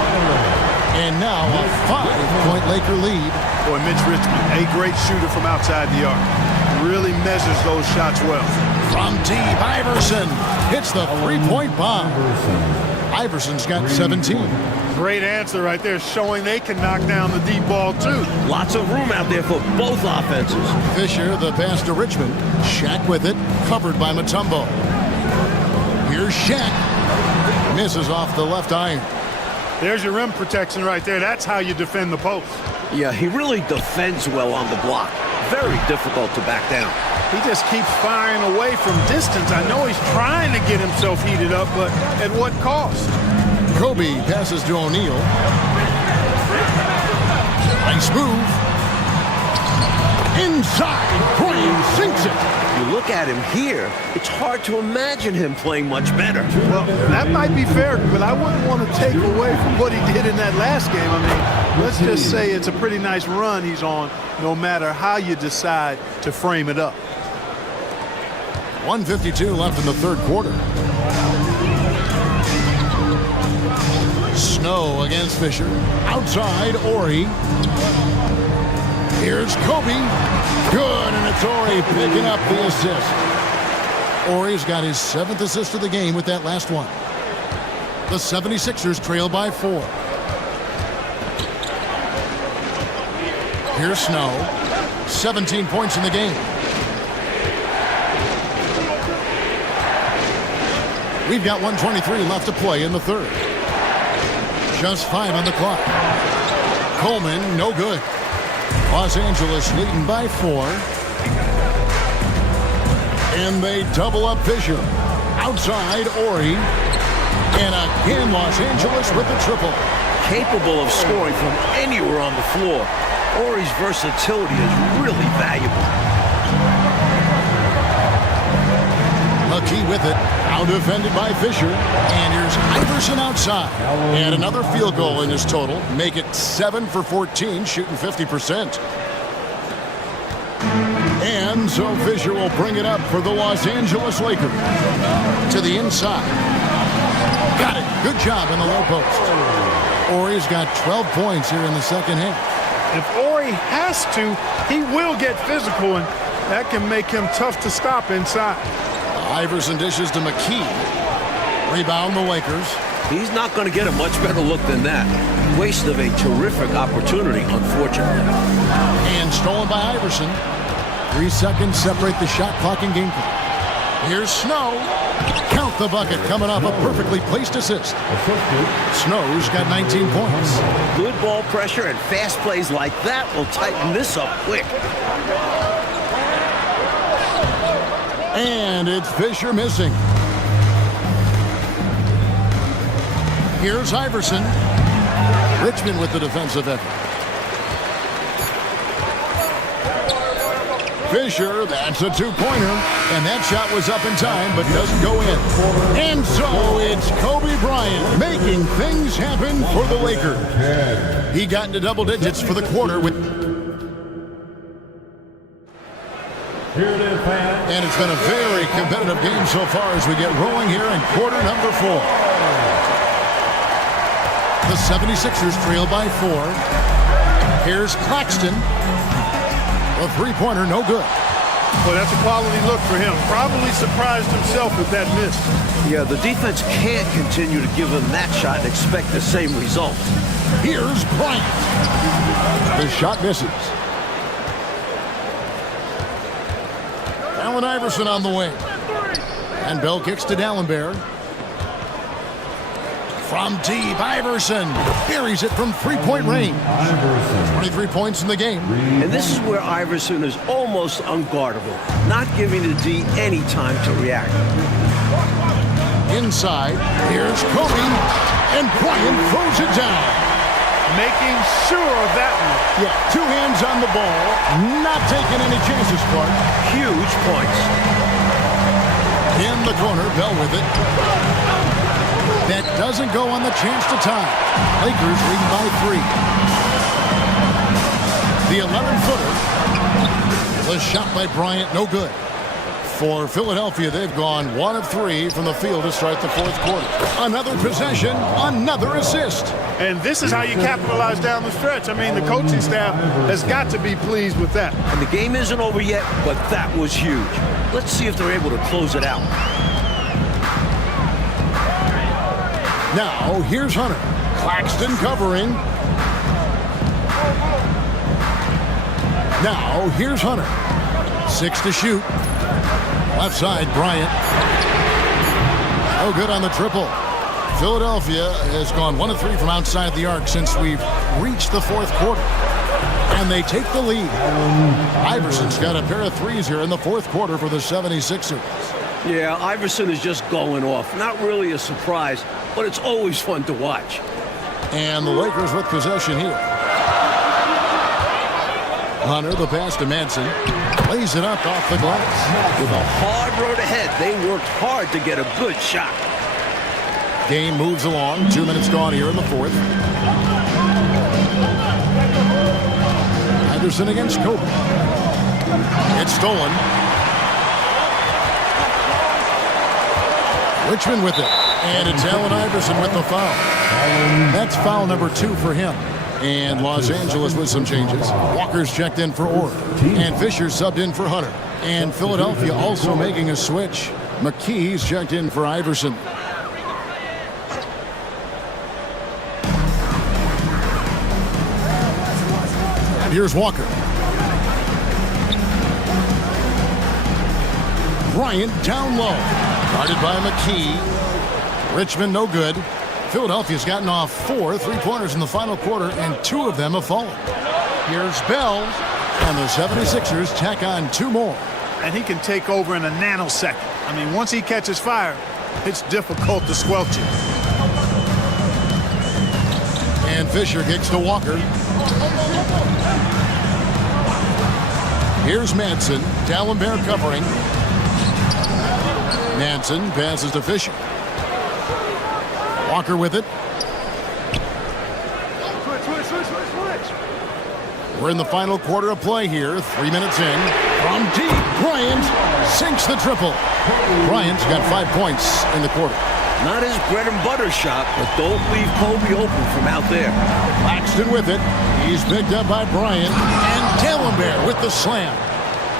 And now a 5-point Laker lead. Boy, Mitch Richmond, a great shooter from outside the arc. Really measures those shots well. From deep, Iverson hits the three-point bomb. Iverson's got 17. Great answer right there, showing they can knock down the deep ball, too. Lots of room out there for both offenses. Fisher, the pass to Richmond. Shaq with it, covered by Mutombo. Here's Shaq. Misses off the left iron. There's your rim protection right there. That's how you defend the post. Yeah, he really defends well on the block. Very difficult to back down. He just keeps firing away from distance. I know he's trying to get himself heated up, but at what cost? Kobe passes to O'Neal. Nice move. Inside, Bryant sinks it. You look at him here, it's hard to imagine him playing much better. Well, that might be fair, but I wouldn't want to take away from what he did in that last game. I mean, let's just say it's a pretty nice run he's on, no matter how you decide to frame it up. 1:52 left in the third quarter. Snow against Fisher. Outside, Ori. Here's Kobe. Good, and it's Ori picking up the assist. Ori's got his 7th assist of the game with that last one. The 76ers trail by 4. Here's Snow. 17 points in the game. We've got 1:23 left to play in the third. Just 5 on the clock. Coleman, no good. Los Angeles leading by 4. And they double up Fisher. Outside, Ori. And again, Los Angeles with the triple. Capable of scoring from anywhere on the floor. Ori's versatility is really valuable. McKee with it. Out defended by Fisher. And here's Iverson outside. And another field goal in his total. Make it 7 for 14, shooting 50%. And so Fisher will bring it up for the Los Angeles Lakers. To the inside. Got it. Good job in the low post. Ori's got 12 points here in the second half. If Ori has to, he will get physical, and that can make him tough to stop inside. Iverson dishes to McKee. Rebound the Lakers. He's not going to get a much better look than that. Waste of a terrific opportunity, unfortunately. And stolen by Iverson. 3 seconds separate the shot clock and game clock. Here's Snow. Count the bucket coming off a perfectly placed assist. Snow's got 19 points. Good ball pressure and fast plays like that will tighten this up quick. And it's Fisher missing. Here's Iverson. Richmond with the defensive effort. Fisher, that's a two-pointer. And that shot was up in time, but doesn't go in. And so it's Kobe Bryant making things happen for the Lakers. He got into double digits for the quarter with... And it's been a very competitive game so far as we get rolling here in quarter number 4. The 76ers trail by 4. Here's Claxton. A three-pointer, no good. Well, that's a quality look for him. Probably surprised himself with that miss. Yeah, the defense can't continue to give him that shot and expect the same result. Here's Bryant. The shot misses. Allen Iverson on the wing. And Bell kicks to Dallenberg. From deep, Iverson buries it from three-point range. 23 points in the game. And this is where Iverson is almost unguardable, not giving the D any time to react. Inside, here's Kobe, and Bryant throws it down. Making sure of that one. Yeah, 2 hands on the ball, not taking any chances, Clark. Huge points. In the corner, Bell with it. That doesn't go on the chance to tie. Lakers leading by 3. The 11-footer. The shot by Bryant, no good. For Philadelphia, they've gone 1 of 3 from the field to start the fourth quarter. Another possession, another assist. And this is how you capitalize down the stretch. I mean, the coaching staff has got to be pleased with that. And the game isn't over yet, but that was huge. Let's see if they're able to close it out. Now, here's Hunter. Claxton covering. Now, here's Hunter. 6 to shoot. Left side, Bryant. No good on the triple. Philadelphia has gone 1 of 3 from outside the arc since we've reached the fourth quarter. And they take the lead. Iverson's got a pair of threes here in the fourth quarter for the 76ers. Yeah, Iverson is just going off. Not really a surprise, but it's always fun to watch. And the Lakers with possession here. Hunter, the pass to Manson. Lays it up off the glass. With a hard road ahead, they worked hard to get a good shot. Game moves along. 2 minutes gone here in the fourth. Iverson against Kobe. It's stolen. Richmond with it. And it's Allen Iverson with the foul. That's foul number 2 for him. And Los Angeles with some changes. Walker's checked in for Orr. And Fisher subbed in for Hunter. And Philadelphia also making a switch. McKee's checked in for Iverson. And here's Walker. Bryant down low. Guarded by McKee. Richmond no good. Philadelphia's gotten off 4 3-pointers in the final quarter, and 2 of them have fallen. Here's Bell, and the 76ers tack on 2 more. And he can take over in a nanosecond. I mean, once he catches fire, it's difficult to squelch it. And Fisher kicks to Walker. Here's Manson. Dallenberg covering. Manson passes to Fisher. Walker with it. We're in the final quarter of play here. 3 minutes in. From deep, Bryant sinks the triple. Bryant's got 5 points in the quarter. Not his bread and butter shot, but don't leave Kobe open from out there. Claxton with it. He's picked up by Bryant. And Dallenberg with the slam.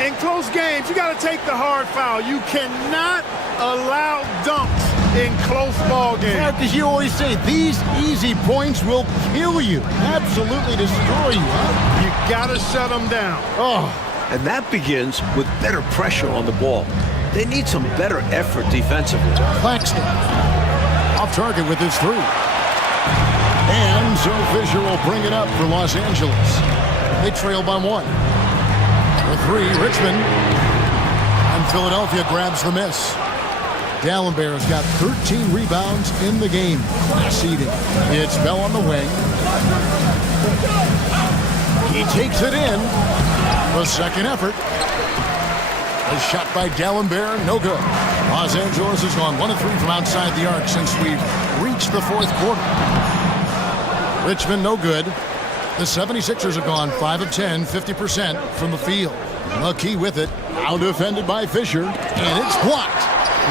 In close games, you got to take the hard foul. You cannot allow dunks in close ball games. Yeah, because you always say these easy points will kill you. Absolutely destroy you, huh? You got to shut them down. Oh. And that begins with better pressure on the ball. They need some better effort defensively. Claxton off target with his 3. And so Fisher will bring it up for Los Angeles. They trail by 1. For 3, Richmond. And Philadelphia grabs the miss. Dallenberg's got 13 rebounds in the game. Seeding. It's Bell on the wing. He takes it in. The second effort. A shot by Dallenberg, no good. Los Angeles has gone 1 of 3 from outside the arc since we've reached the fourth quarter. Richmond, no good. The 76ers have gone 5 of 10, 50% from the field. McKee with it. Now defended by Fisher, and it's blocked.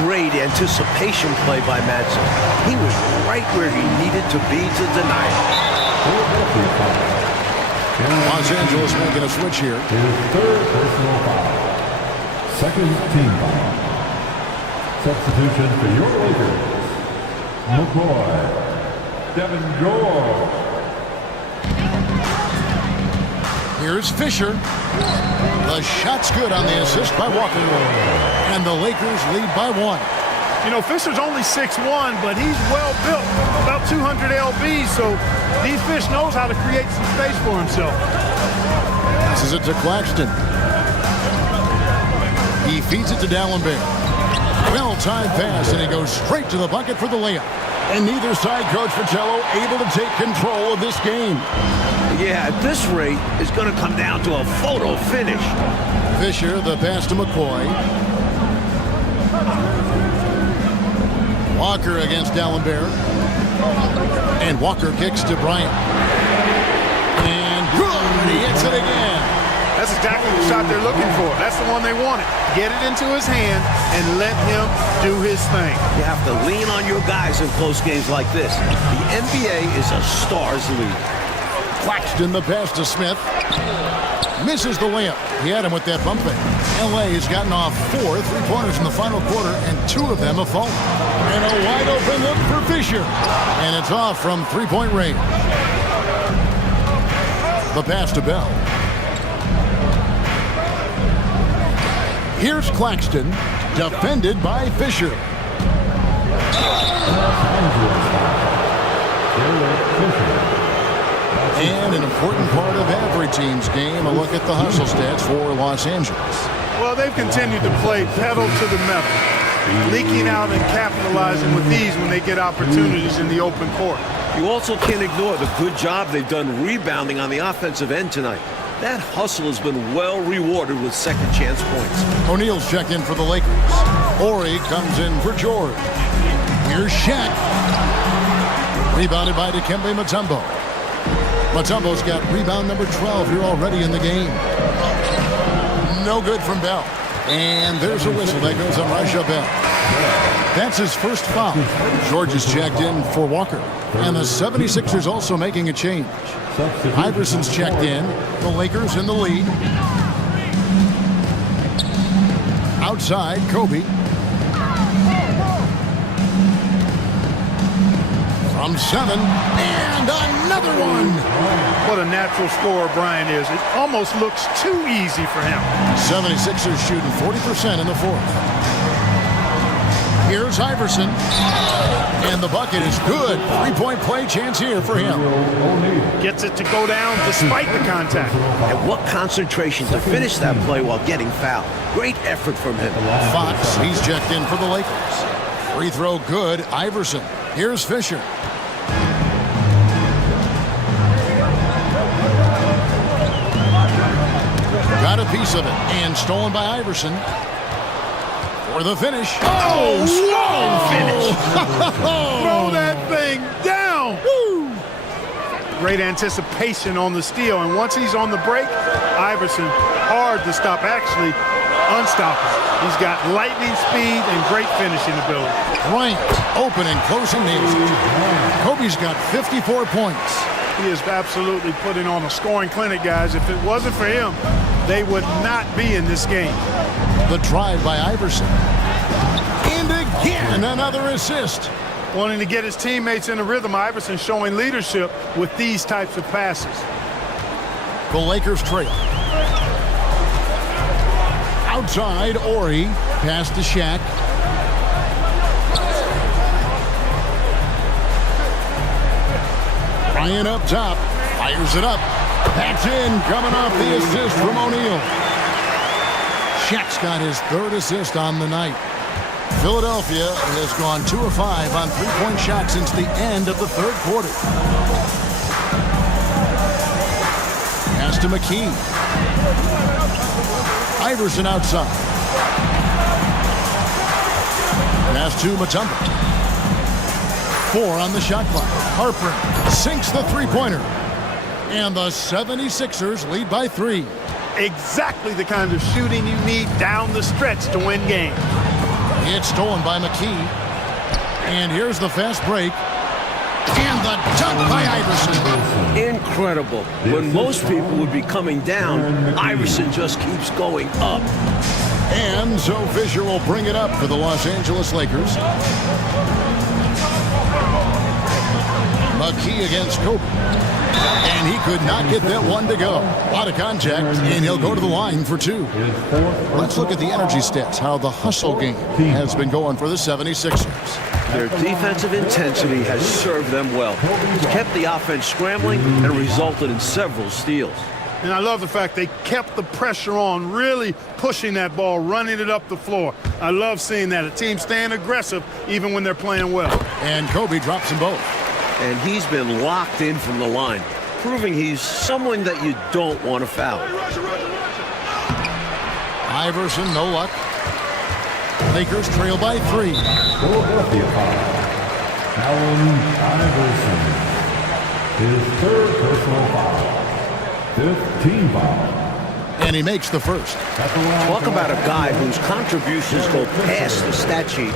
Great anticipation play by Madsen. He was right where he needed to be to deny it. Los Angeles making a switch here. His 3rd personal foul. 2nd team foul. Substitution for your Lakers. McCoy. Devin Gore. Here's Fisher. The shot's good on the assist by Walker. And the Lakers lead by 1. You know, Fisher's only 6'1", but he's well built, about 200 lbs, so D-Fish knows how to create some space for himself. Passes it to Claxton. He feeds it to Dallenberg. Well-timed pass, and he goes straight to the bucket for the layup. And neither side, Coach Fratello, able to take control of this game. Yeah, at this rate, it's going to come down to a photo finish. Fisher, the pass to McCoy. Walker against Dallenberg. And Walker kicks to Bryant. And good! He hits it again. That's a exactly the shot they're looking for. That's the one they wanted. Get it into his hand and let him do his thing. You have to lean on your guys in close games like this. The NBA is a stars league. Claxton the pass to Smith. Misses the layup. He had him with that bump fake. LA has gotten off 4 3-pointers in the final quarter, and 2 of them have fallen. And a wide open look for Fisher. And it's off from 3-point range. The pass to Bell. Here's Claxton, defended by Fisher. And an important part of every team's game, a look at the hustle stats for Los Angeles. Well, they've continued to play pedal to the metal, leaking out and capitalizing with these when they get opportunities in the open court. You also can't ignore the good job they've done rebounding on the offensive end tonight. That hustle has been well rewarded with second chance points. O'Neal's checked in for the Lakers. Horry comes in for George. Here's Shaq. Rebounded by Dikembe Mutombo. Mutombo's got rebound number 12 here already in the game. No good from Bell. And there's a whistle that goes on Raja Bell. That's his first foul. George is checked in for Walker. And the 76ers also making a change. Iverson's checked in. The Lakers in the lead. Outside, Kobe. From 7, and another one. What a natural scorer Brian is. It almost looks too easy for him. 76ers shooting 40% in the fourth. Here's Iverson. And the bucket is good. 3-point play chance here for him. Gets it to go down despite the contact. And what concentration to finish that play while getting fouled. Great effort from him. Fox, he's checked in for the Lakers. Free throw good. Iverson. Here's Fisher. Got a piece of it. And stolen by Iverson. For the finish. Oh, slow finish. Throw that thing down. Woo. Great anticipation on the steal. And once he's on the break, Iverson, hard to stop. Actually, unstoppable. He's got lightning speed and great finishing ability. Bryant, open and closing nails. Kobe's got 54 points. He is absolutely putting on a scoring clinic, guys. If it wasn't for him, they would not be in this game. The drive by Iverson. And again, another assist. Wanting to get his teammates in a rhythm, Iverson showing leadership with these types of passes. The Lakers trail. Outside, Horry. Pass to Shaq. Ryan up top. Fires it up. That's in. Coming off the assist from O'Neal. Shaq's got his 3rd assist on the night. Philadelphia has gone 2 of 5 on 3-point shots since the end of the 3rd quarter. Pass to McKee. Iverson outside. Pass to Mutombo. 4 on the shot clock. Harper sinks the 3-pointer. And the 76ers lead by 3. Exactly the kind of shooting you need down the stretch to win games. It's stolen by McKee. And here's the fast break. And the dunk by Iverson. Incredible. When most people would be coming down, Iverson just keeps going up. And so Fisher will bring it up for the Los Angeles Lakers. McKee against Kobe. And he could not get that one to go. A lot of contact, and he'll go to the line for 2. Let's look at the energy stats, how the hustle game has been going for the 76ers. Their defensive intensity has served them well. It's kept the offense scrambling and resulted in several steals. And I love the fact they kept the pressure on, really pushing that ball, running it up the floor. I love seeing that. A team staying aggressive even when they're playing well. And Kobe drops them both. And he's been locked in from the line, proving he's someone that you don't want to foul. Iverson, no luck. Lakers trail by 3. Philadelphia foul. Allen Iverson. His 3rd personal foul. 5th team foul. And he makes the first. Talk about a guy whose contributions go past the stat sheet.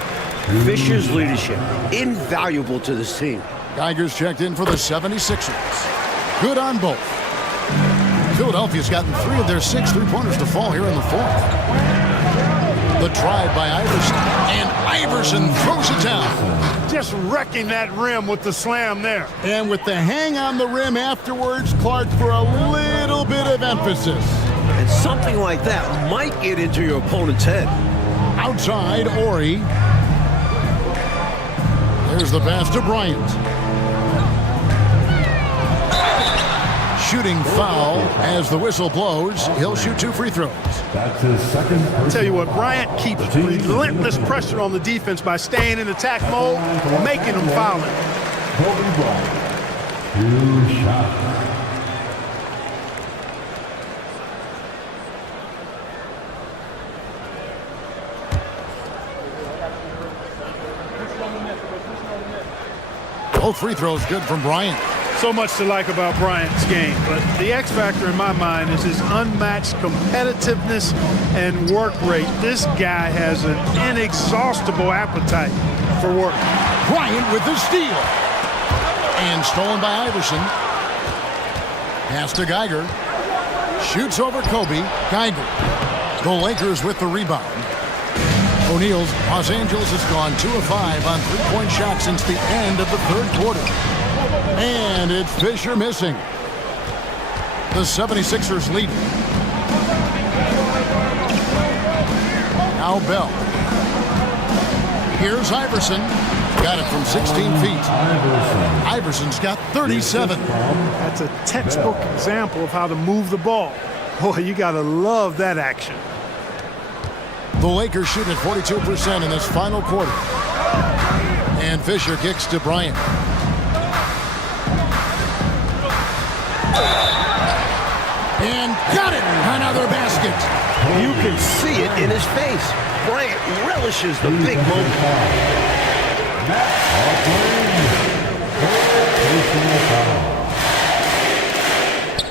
Fisher's leadership, invaluable to this team. Geiger's checked in for the 76ers. Good on both. Philadelphia's gotten 3 of their 6 three-pointers to fall here in the fourth. The drive by Iverson, and Iverson throws it down. Just wrecking that rim with the slam there. And with the hang on the rim afterwards, Clark, for a little bit of emphasis. And something like that might get into your opponent's head. Outside, Ori. There's the pass to Bryant. Shooting foul as the whistle blows. He'll shoot 2 free throws. That's his second. I'll tell you what, Bryant keeps relentless pressure on the defense by staying in attack mode, making them foul it. Kobe Bryant. 2 shots. Both free throws good from Bryant. So much to like about Bryant's game, but the X factor in my mind is his unmatched competitiveness and work rate. This guy has an inexhaustible appetite for work. Bryant with the steal. And stolen by Iverson. Pass to Geiger. Shoots over Kobe. Geiger. The Lakers with the rebound. O'Neal's Los Angeles has gone 2 of 5 on three-point shots since the end of the third quarter. And it's Fisher missing. The 76ers lead. Now Bell. Here's Iverson. Got it from 16 feet. Iverson's got 37. That's a textbook example of how to move the ball. Boy, you got to love that action. The Lakers shoot at 42% in this final quarter. And Fisher kicks to Bryant. And got it! Another basket. You can see it in his face. Bryant relishes the big moment.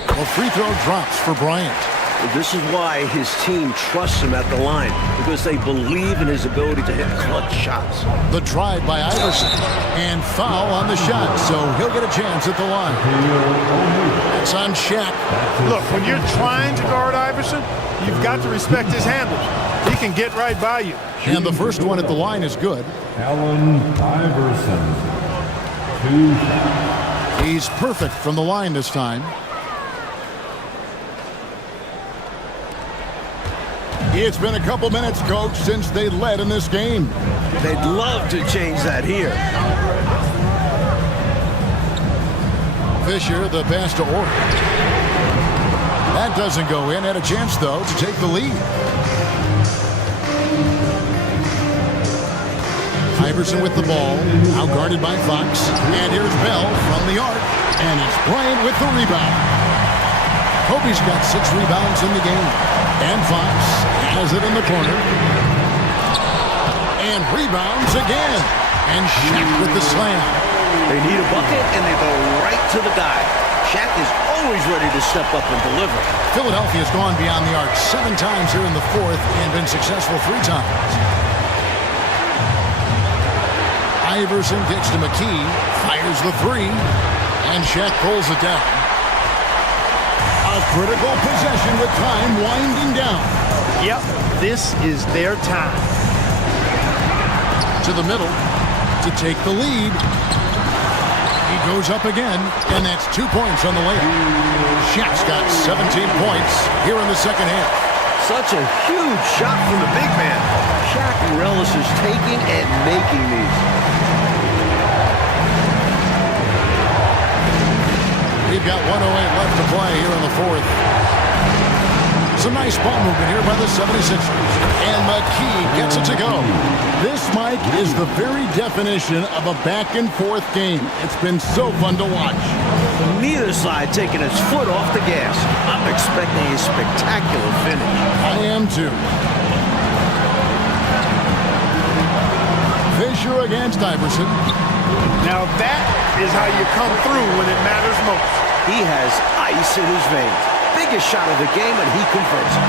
A free throw drops for Bryant. This is why his team trusts him at the line, because they believe in his ability to hit clutch shots. The drive by Iverson. And foul on the shot, so he'll get a chance at the line. It's on Shaq. Look, when you're trying to guard Iverson, you've got to respect his handles. He can get right by you. And the first one at the line is good. Allen Iverson. 2 shots. He's perfect from the line this time. It's been a couple minutes, Coach, since they led in this game. They'd love to change that here. Fisher, the pass to Orr. That doesn't go in. Had a chance, though, to take the lead. Iverson with the ball, outguarded by Fox. And here's Bell from the arc. And it's Bryant with the rebound. Kobe's got 6 rebounds in the game. And Fox has it in the corner. And rebounds again. And Shaq with the slam. They need a bucket, and they go right to the guy. Shaq is always ready to step up and deliver. Philadelphia's gone beyond the arc 7 times here in the fourth and been successful 3 times. Iverson kicks to McKee, fires the 3, and Shaq pulls it down. A critical possession with time winding down. Yep, this is their time. To the middle to take the lead. He goes up again, and that's 2 points on the layup. Shaq's got 17 points here in the second half. Such a huge shot from the big man. Shaq relishes taking and making these. We've got 1:08 left to play here in the fourth. Some nice ball movement here by the 76ers. And McKee gets it to go. This, Mike, is the very definition of a back-and-forth game. It's been so fun to watch. Neither side taking its foot off the gas. I'm expecting a spectacular finish. I am too. Fisher against Iverson. Now that is how you come through when it matters most. He has ice in his veins. biggest shot of the game, and he converts it.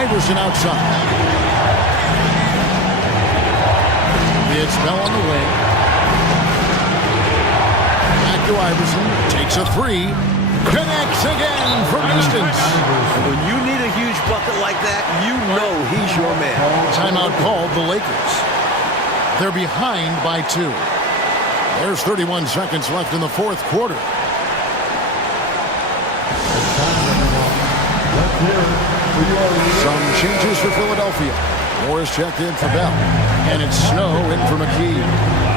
Iverson outside. It's Bell on the wing. Back to Iverson. Takes a three. Connects again from distance. When you need a huge bucket like that, you know he's your man. Timeout called the Lakers. They're behind by 2. There's 31 seconds left in the fourth quarter. Some changes for Philadelphia. Morris checked in for Bell. And it's Snow in for McKee.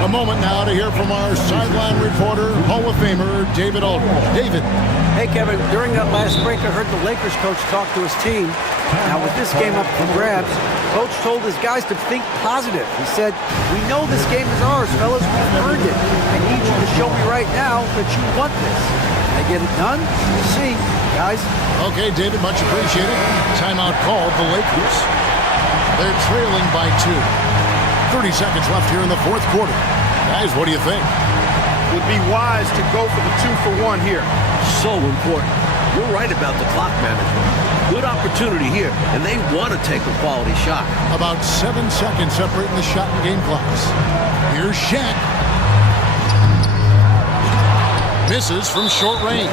A moment now to hear from our sideline reporter, Hall of Famer David Aldridge. David. Hey, Kevin, during that last break, I heard the Lakers coach talk to his team. Now, with this game up for grabs, coach told his guys to think positive. He said, "We know this game is ours, fellas. We've earned it. I need you to show me right now that you want this." Can I get it done? We'll see, guys. Okay, David, much appreciated. Timeout called the Lakers. They're trailing by 2. 30 seconds left here in the fourth quarter. Guys, what do you think? Would be wise to go for the 2-for-1 here. So important. You're right about the clock management. Good opportunity here, and they want to take a quality shot. About 7 seconds separating the shot and game clocks. Here's Shaq. Misses from short range.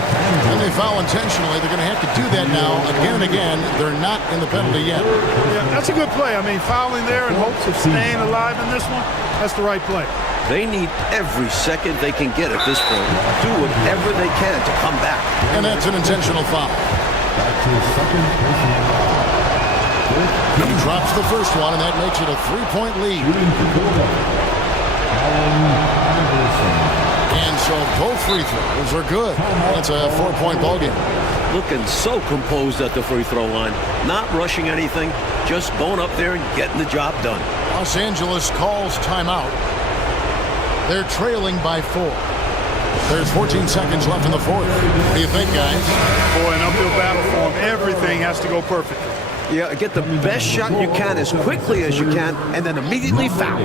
And they foul intentionally. They're going to have to do that now again and again. They're not in the penalty yet. Yeah, that's a good play. I mean, fouling there in hopes of staying alive in this one, that's the right play. They need every second they can get at this point. Do whatever they can to come back. And that's an intentional foul. He drops the first one, and that makes it a 3-point lead. And so both free throws are good. That's a 4-point ballgame. Looking so composed at the free throw line. Not rushing anything, just going up there and getting the job done. Los Angeles calls timeout. They're trailing by 4. There's 14 seconds left in the fourth. What do you think, guys? Boy, an uphill battle for him. Everything has to go perfectly. Yeah, get the best shot you can as quickly as you can, and then immediately foul.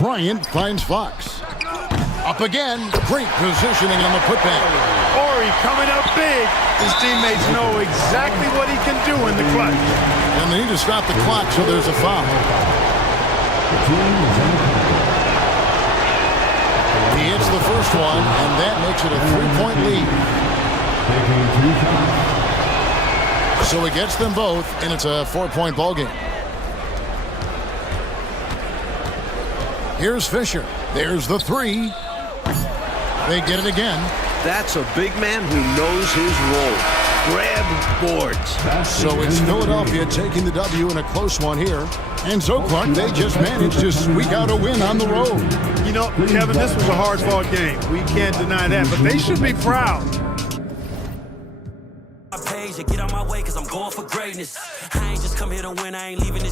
Bryant finds Fox. Up again. Great positioning on the putback. Horry coming up big. His teammates know exactly what he can do in the clutch. And they need to stop the clock, so there's a foul. He hits the first one, and that makes it a 3-point lead. So he gets them both, and it's a 4-point ballgame. Here's Fisher. There's the 3. They get it again. That's a big man who knows his role. Grab boards. So it's Philadelphia taking the W in a close one here. And so, Clark, they just managed to squeak out a win on the road. You know, Kevin, this was a hard-fought game. We can't deny that, but they should be proud. Get on my way, 'cause I'm going for greatness. I ain't just come here to win, I ain't leaving this